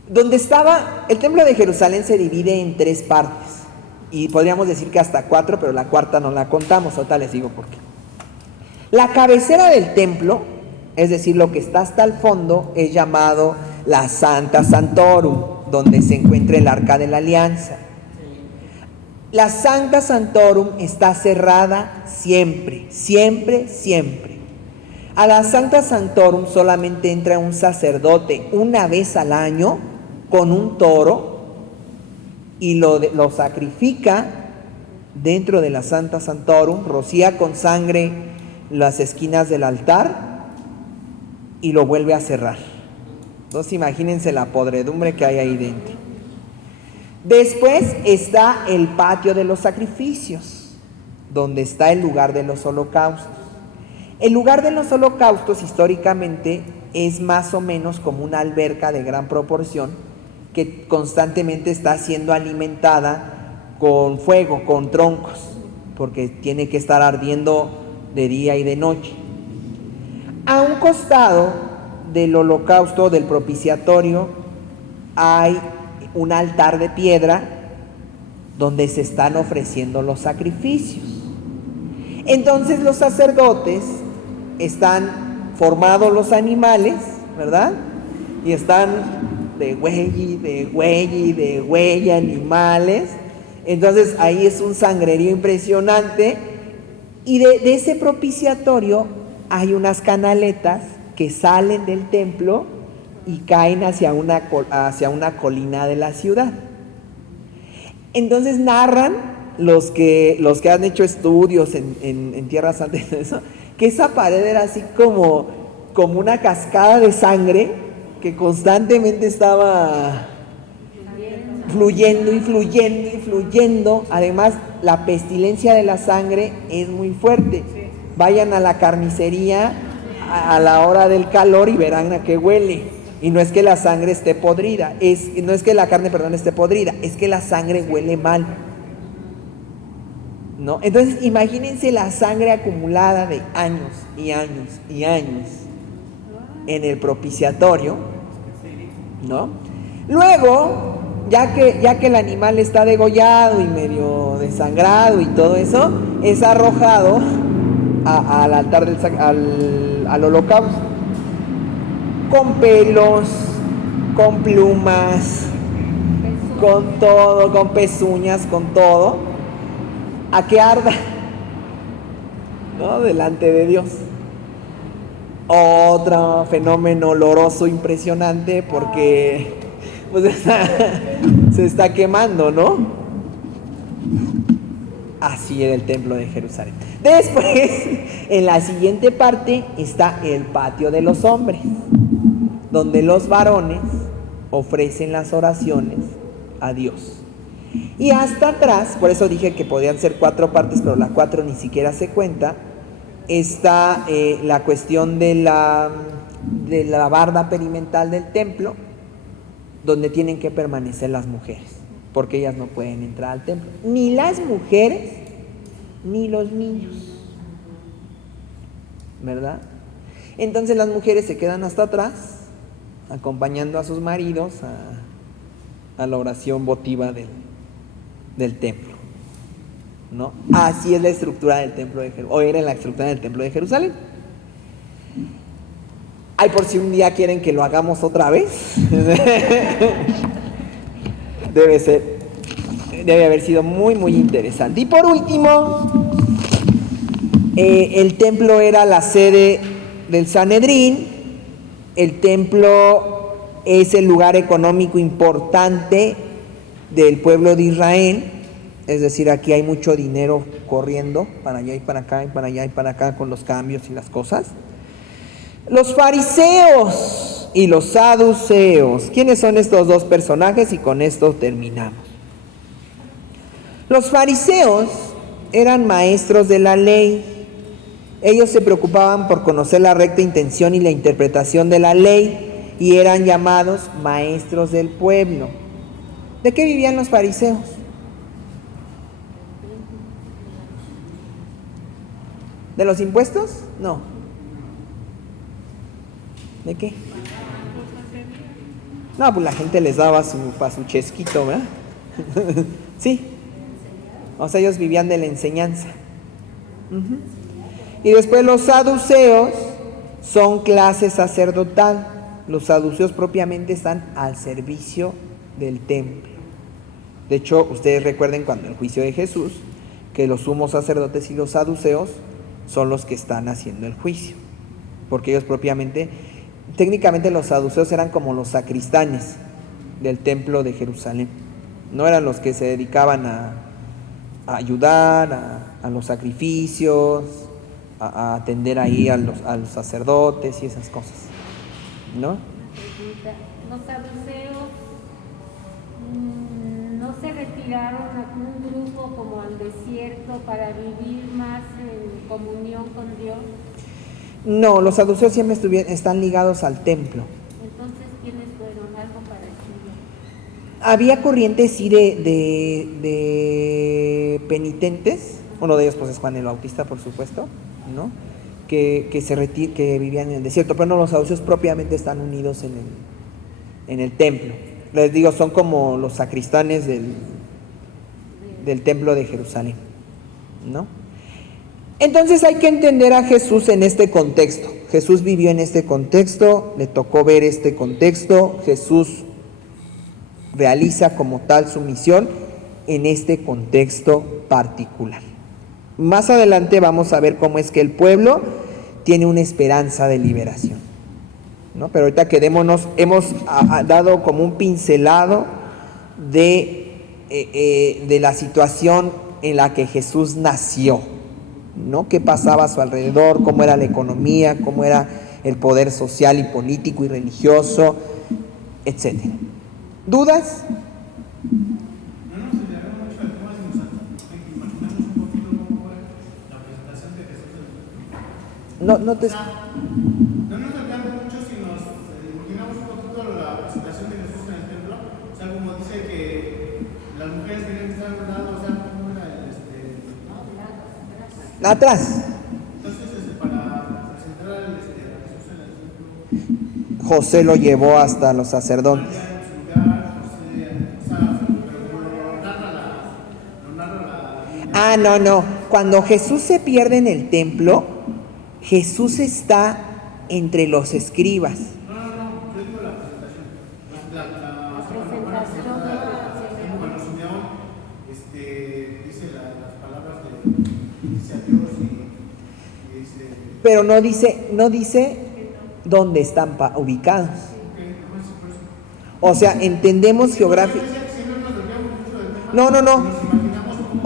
Donde estaba, el templo de Jerusalén se divide en 3 partes, y podríamos decir que hasta 4, pero la cuarta no la contamos, ahorita les digo por qué. La cabecera del templo, es decir, lo que está hasta el fondo, es llamado la Sancta Sanctorum, donde se encuentra el Arca de la Alianza. La Sancta Sanctorum está cerrada siempre, siempre, siempre. A la Sancta Sanctorum solamente entra un sacerdote una vez al año con un toro y lo sacrifica dentro de la Sancta Sanctorum, rocía con sangre las esquinas del altar y lo vuelve a cerrar. Entonces imagínense la podredumbre que hay ahí dentro. Después está el patio de los sacrificios, donde está el lugar de los holocaustos. El lugar de los holocaustos históricamente es más o menos como una alberca de gran proporción que constantemente está siendo alimentada con fuego, con troncos, porque tiene que estar ardiendo de día y de noche. A un costado del holocausto, del propiciatorio, hay un altar de piedra donde se están ofreciendo los sacrificios. Entonces los sacerdotes están formados los animales, ¿verdad? Y están de güey animales. Entonces ahí es un sangrerío impresionante. Y de ese propiciatorio hay unas canaletas que salen del templo y caen hacia una colina de la ciudad. Entonces narran los que han hecho estudios en Tierra Santa, que esa pared era así como una cascada de sangre que constantemente estaba fluyendo y fluyendo y fluyendo. Además, la pestilencia de la sangre es muy fuerte. Vayan a la carnicería a la hora del calor y verán a qué huele. Y no es que la sangre esté podrida, no es que la carne, esté podrida, es que la sangre huele mal, ¿no? Entonces, imagínense la sangre acumulada de años y años y años en el propiciatorio, ¿no? Luego, ya que el animal está degollado y medio desangrado y todo eso, es arrojado al altar al holocausto, con pelos, con plumas, con todo, con pezuñas, con todo, a que arda, ¿no? Delante de Dios. Otro fenómeno oloroso impresionante porque pues se está quemando, ¿no? Así era el templo de Jerusalén. Después, en la siguiente parte está el patio de los hombres, donde los varones ofrecen las oraciones a Dios. Y hasta atrás, por eso dije que podían ser 4 partes, pero la 4 ni siquiera se cuenta, está la cuestión de la barda perimetral del templo, donde tienen que permanecer las mujeres, porque ellas no pueden entrar al templo, ni las mujeres ni los niños, ¿verdad? Entonces las mujeres se quedan hasta atrás, acompañando a sus maridos a la oración votiva del templo, ¿no? Así es la estructura del templo de Jerusalén, o era la estructura del templo de Jerusalén. Ay, por si un día quieren que lo hagamos otra vez. Debe haber sido muy, muy interesante. Y por último, el templo era la sede del Sanedrín. El templo es el lugar económico importante del pueblo de Israel. Es decir, aquí hay mucho dinero corriendo para allá y para acá y para allá y para acá con los cambios y las cosas. Los fariseos y los saduceos. ¿Quiénes son estos dos personajes? Y con esto terminamos. Los fariseos eran maestros de la ley. Ellos se preocupaban por conocer la recta intención y la interpretación de la ley y eran llamados maestros del pueblo. ¿De qué vivían los fariseos? ¿De los impuestos? No. ¿De qué? No, pues la gente les daba su chesquito, ¿verdad? Sí. O sea, ellos vivían de la enseñanza. Y después los saduceos son clase sacerdotal. Los saduceos propiamente están al servicio del templo. De hecho, ustedes recuerden cuando el juicio de Jesús, que los sumos sacerdotes y los saduceos son los que están haciendo el juicio. Porque ellos propiamente... Técnicamente los saduceos eran como los sacristanes del templo de Jerusalén. No eran los que se dedicaban a ayudar a los sacrificios, a atender ahí a los sacerdotes y esas cosas, ¿no? Los saduceos no se retiraron a un grupo como al desierto para vivir más en comunión con Dios. No, los saduceos siempre están ligados al templo. Entonces, ¿quiénes fueron? Algo para estudiar. Había corrientes, sí, de penitentes. Uno de ellos pues es Juan el Bautista, por supuesto, ¿no? Que vivían en el desierto, pero no, los saduceos propiamente están unidos en el templo. Les digo, son como los sacristanes del templo de Jerusalén, ¿no? Entonces hay que entender a Jesús en este contexto. Jesús vivió en este contexto, le tocó ver este contexto. Jesús realiza como tal su misión en este contexto particular. Más adelante vamos a ver cómo es que el pueblo tiene una esperanza de liberación, ¿no? Pero ahorita quedémonos, hemos dado como un pincelado de la situación en la que Jesús nació, ¿no? ¿Qué pasaba a su alrededor? ¿Cómo era la economía? ¿Cómo era el poder social y político y religioso? Etcétera. ¿Dudas? No nos desviaron mucho del tema, sino imaginamos un poquito cómo fue la presentación de Jesús en el templo. No te... No nos desviamos mucho si nos imaginamos un poquito la presentación de Jesús en el templo. O sea, como dice que las mujeres tenían que estar a un lado, o sea, ¿cómo era Atrás. Entonces, para presentar a Jesús en el templo, José lo llevó hasta los sacerdotes. María en su lugar, o sea, pero lo narra la... No. Cuando Jesús se pierde en el templo, Jesús está entre los escribas. No, yo digo la presentación. La presentación dice las palabras de dice a Dios y dice. Pero no dice dónde están ubicados. O sea, entendemos geográficamente. No.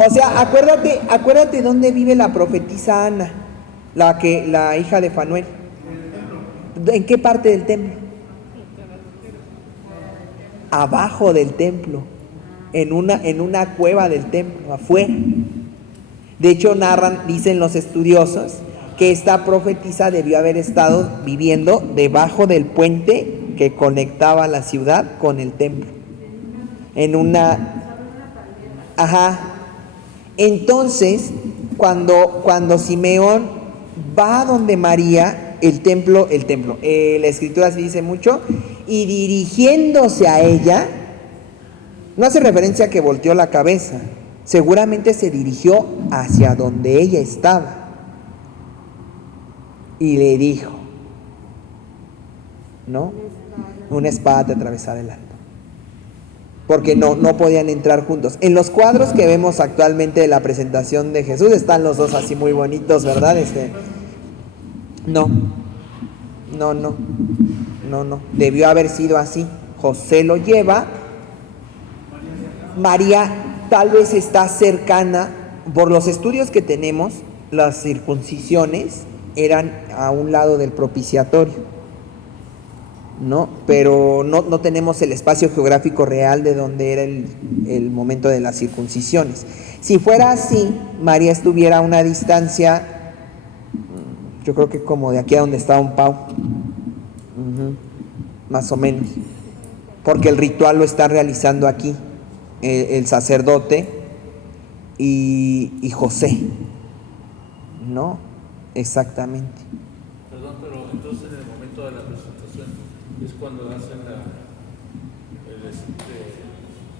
O sea, acuérdate dónde vive la profetisa Ana, la hija de Fanuel. ¿En qué parte del templo? Abajo del templo, en una cueva del templo, afuera. De hecho, dicen los estudiosos, que esta profetisa debió haber estado viviendo debajo del puente que conectaba la ciudad con el templo. Ajá. Entonces, cuando Simeón va donde María, la escritura se dice mucho, y dirigiéndose a ella, no hace referencia a que volteó la cabeza, seguramente se dirigió hacia donde ella estaba y le dijo, ¿no? Una espada te atravesará el alma. Porque no podían entrar juntos. En los cuadros que vemos actualmente de la presentación de Jesús están los dos así muy bonitos, ¿verdad? No. Debió haber sido así. José lo lleva. María tal vez está cercana. Por los estudios que tenemos, las circuncisiones eran a un lado del propiciatorio, ¿no? Pero no tenemos el espacio geográfico real de donde era el momento de las circuncisiones. Si fuera así, María estuviera a una distancia, yo creo que como de aquí a donde está un Pau, más o menos, porque el ritual lo está realizando aquí el sacerdote y José, ¿no? Exactamente. Perdón, pero entonces en el momento de la presentación es cuando hacen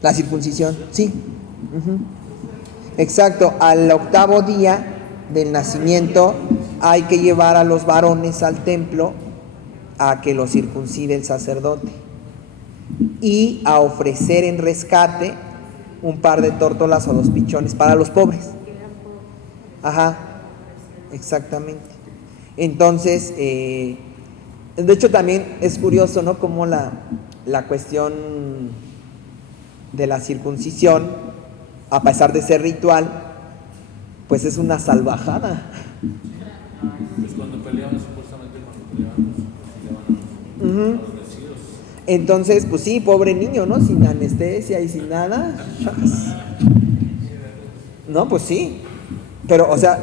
la circuncisión, sí. Exacto, al 8º día del nacimiento hay que llevar a los varones al templo a que los circuncide el sacerdote y a ofrecer en rescate un par de tórtolas o 2 pichones para los pobres. Ajá, exactamente. Entonces, de hecho también es curioso, ¿no? Como la cuestión de la circuncisión, a pesar de ser ritual, pues es una salvajada. Pues cuando peleaban, supuestamente cuando peleaban, los vecinos. Entonces, pues sí, pobre niño, ¿no? Sin anestesia y sin nada. No, pues sí. Pero, o sea,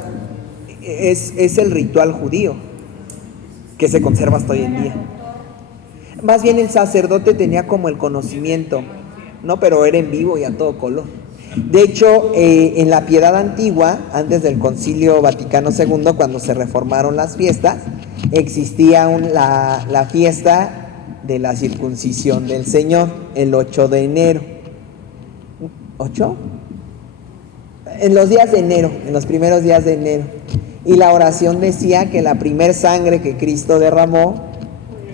es el ritual judío que se conserva hasta hoy en día. Más bien el sacerdote tenía como el conocimiento, ¿no? Pero era en vivo y a todo color. De hecho, en la piedad antigua, antes del Concilio Vaticano II, cuando se reformaron las fiestas, existía la fiesta de la circuncisión del Señor, el 8 de enero. ¿8? En los días de enero, en los primeros días de enero. Y la oración decía que la primer sangre que Cristo derramó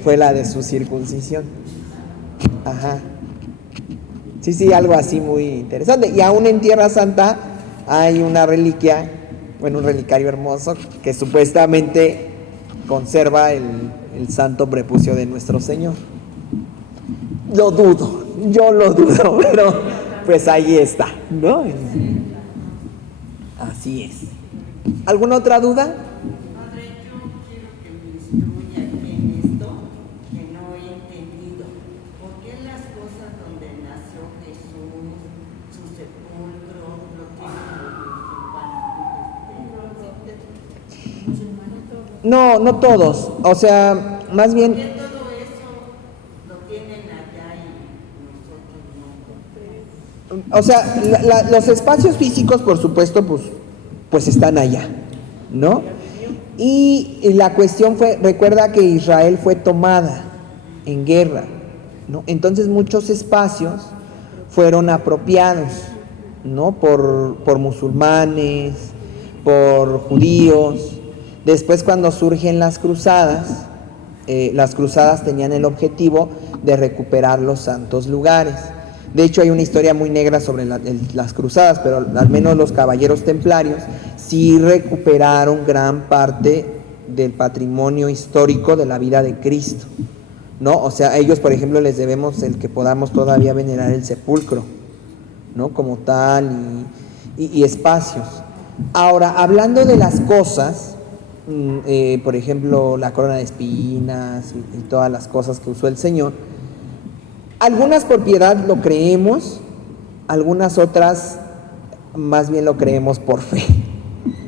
fue la de su circuncisión. Ajá. Sí, algo así muy interesante. Y aún en Tierra Santa hay una reliquia, bueno, un relicario hermoso que supuestamente conserva el santo prepucio de nuestro Señor. Yo lo dudo, pero pues ahí está, ¿no? Así es. ¿Alguna otra duda? Padre, yo quiero que me instruya en esto que no he entendido. ¿Por qué las cosas donde nació Jesús, su sepulcro, lo tienen los musulmanes? No todos. O sea, más bien. ¿Por qué todo eso lo tienen allá y nosotros no? O sea, los espacios físicos, por supuesto, pues están allá, ¿no? Y la cuestión fue, recuerda que Israel fue tomada en guerra, ¿no? Entonces muchos espacios fueron apropiados, ¿no? Por musulmanes, por judíos. Después, cuando surgen las cruzadas tenían el objetivo de recuperar los santos lugares. De hecho, hay una historia muy negra sobre las cruzadas, pero al menos los caballeros templarios sí recuperaron gran parte del patrimonio histórico de la vida de Cristo, ¿no? O sea, a ellos, por ejemplo, les debemos el que podamos todavía venerar el sepulcro, ¿no? Como tal, y espacios. Ahora, hablando de las cosas, por ejemplo, la corona de espinas y todas las cosas que usó el Señor, algunas por piedad lo creemos, algunas otras más bien lo creemos por fe,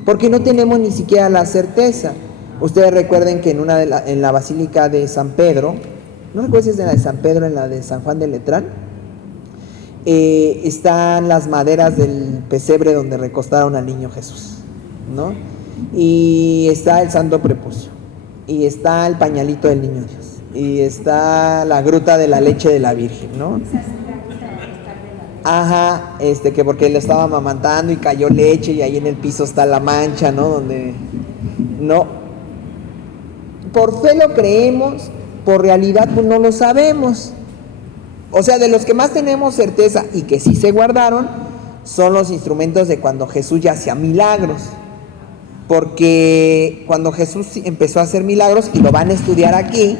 porque no tenemos ni siquiera la certeza. Ustedes recuerden que en la Basílica de San Pedro, no recuerdo si es en la de San Pedro, en la de San Juan de Letrán, están las maderas del pesebre donde recostaron al niño Jesús, ¿no? Y está el Santo Prepucio, y está el pañalito del niño Dios, y está la gruta de la leche de la Virgen, ¿no? Ajá, que porque le estaba amamantando y cayó leche y ahí en el piso está la mancha, ¿no? Donde no, por fe lo creemos, por realidad pues no lo sabemos. O sea, de los que más tenemos certeza y que sí se guardaron son los instrumentos de cuando Jesús ya hacía milagros. Porque cuando Jesús empezó a hacer milagros, y lo van a estudiar aquí,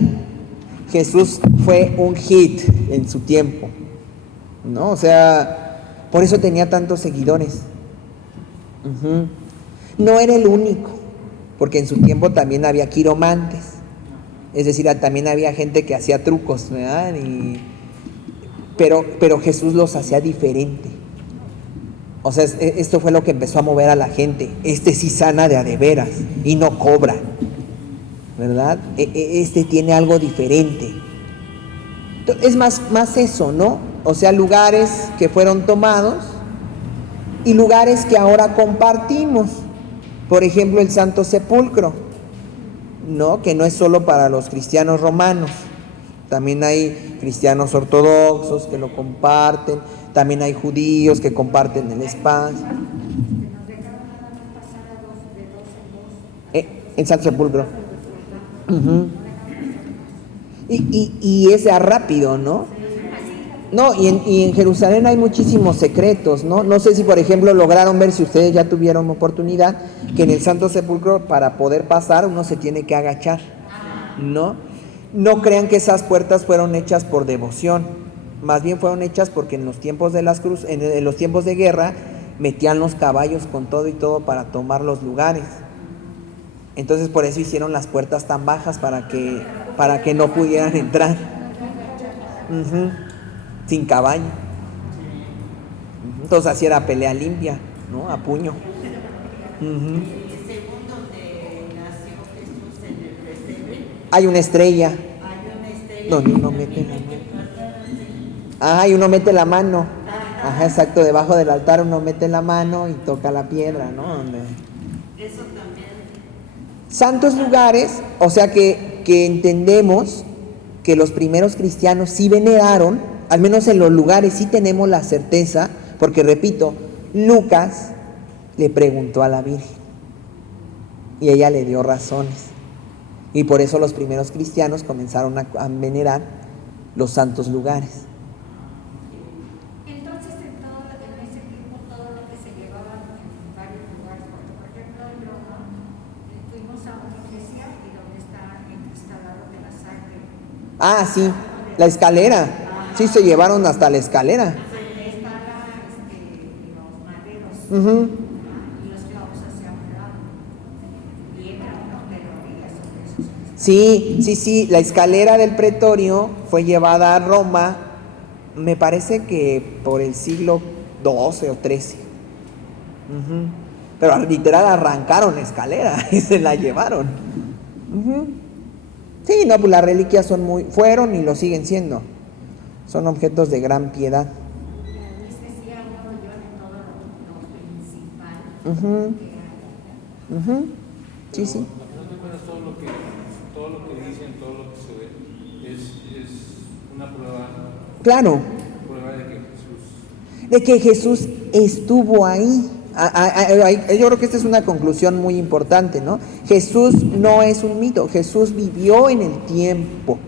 Jesús fue un hit en su tiempo, ¿no? O sea, por eso tenía tantos seguidores. No era el único, porque en su tiempo también había quiromantes, es decir, también había gente que hacía trucos, ¿verdad? Pero Jesús los hacía diferente. O sea, esto fue lo que empezó a mover a la gente. Sí sana de a de veras y no cobra, ¿verdad? Tiene algo diferente. Es más eso, ¿no? O sea, lugares que fueron tomados y lugares que ahora compartimos. Por ejemplo, el Santo Sepulcro, ¿no? Que no es solo para los cristianos romanos. También hay cristianos ortodoxos que lo comparten. También hay judíos que comparten el espacio. El Santo Sepulcro. Y es rápido, ¿no? No, y en Jerusalén hay muchísimos secretos, ¿no? No sé si, por ejemplo, lograron ver, si ustedes ya tuvieron oportunidad, que en el Santo Sepulcro, para poder pasar, uno se tiene que agachar, ¿no? No crean que esas puertas fueron hechas por devoción. Más bien fueron hechas porque en los tiempos de en los tiempos de guerra metían los caballos con todo y todo para tomar los lugares. Entonces por eso hicieron las puertas tan bajas para que no pudieran entrar. Sin caballo. Entonces así era pelea limpia, ¿no? A puño. Según donde nació Jesús en el pesebre, hay una estrella. hay una estrella donde uno mete la mano. Y uno mete la mano. Ajá, exacto, debajo del altar uno mete la mano y toca la piedra, ¿no? Eso también. Santos lugares, o sea que entendemos que los primeros cristianos sí veneraron, al menos en los lugares sí tenemos la certeza, porque repito, Lucas le preguntó a la Virgen y ella le dio razones, y por eso los primeros cristianos comenzaron a venerar los santos lugares. Entonces, en ese tiempo, todo lo que se llevaba en varios lugares, porque, por ejemplo, en Roma, fuimos a una iglesia y donde está instalado de la sangre. Sí, la escalera. Sí, se llevaron hasta la escalera. Está los maderos y los clavos hacia un lado. Y entra uno que lo veía sobre esos. Sí, la escalera del pretorio fue llevada a Roma, me parece que por el siglo XII o XIII. Pero literal arrancaron la escalera y se la llevaron. Sí, no, pues las reliquias fueron y lo siguen siendo. Son objetos de gran piedad. Sí. Todo lo que dicen, todo lo que se ve, es una prueba. Claro. Prueba de que Jesús. De que Jesús estuvo ahí. Yo creo que esta es una conclusión muy importante, ¿no? Jesús no es un mito, Jesús vivió en el tiempo.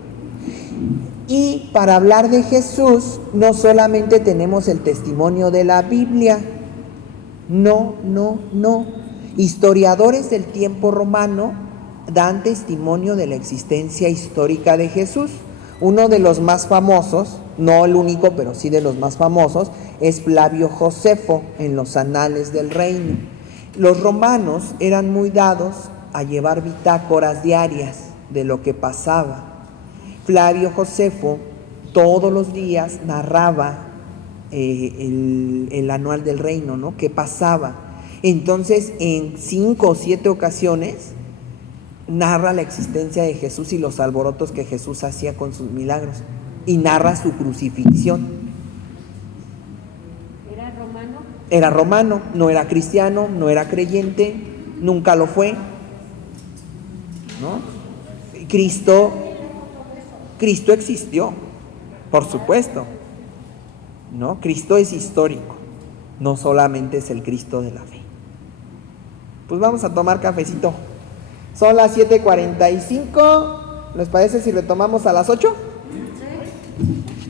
Y para hablar de Jesús, no solamente tenemos el testimonio de la Biblia, no. Historiadores del tiempo romano dan testimonio de la existencia histórica de Jesús. Uno de los más famosos, no el único, pero sí de los más famosos, es Flavio Josefo en los Anales del Reino. Los romanos eran muy dados a llevar bitácoras diarias de lo que pasaba. Flavio Josefo todos los días narraba el Anual del Reino, ¿no? ¿Qué pasaba? Entonces, en 5 o 7 ocasiones narra la existencia de Jesús y los alborotos que Jesús hacía con sus milagros, y narra su crucifixión. ¿Era romano? Era romano, no era cristiano, no era creyente, nunca lo fue, ¿no? Cristo existió, por supuesto, ¿no? Cristo es histórico, no solamente es el Cristo de la fe. Pues vamos a tomar cafecito. Son las 7:45. ¿Les parece si retomamos a las 8? Sí.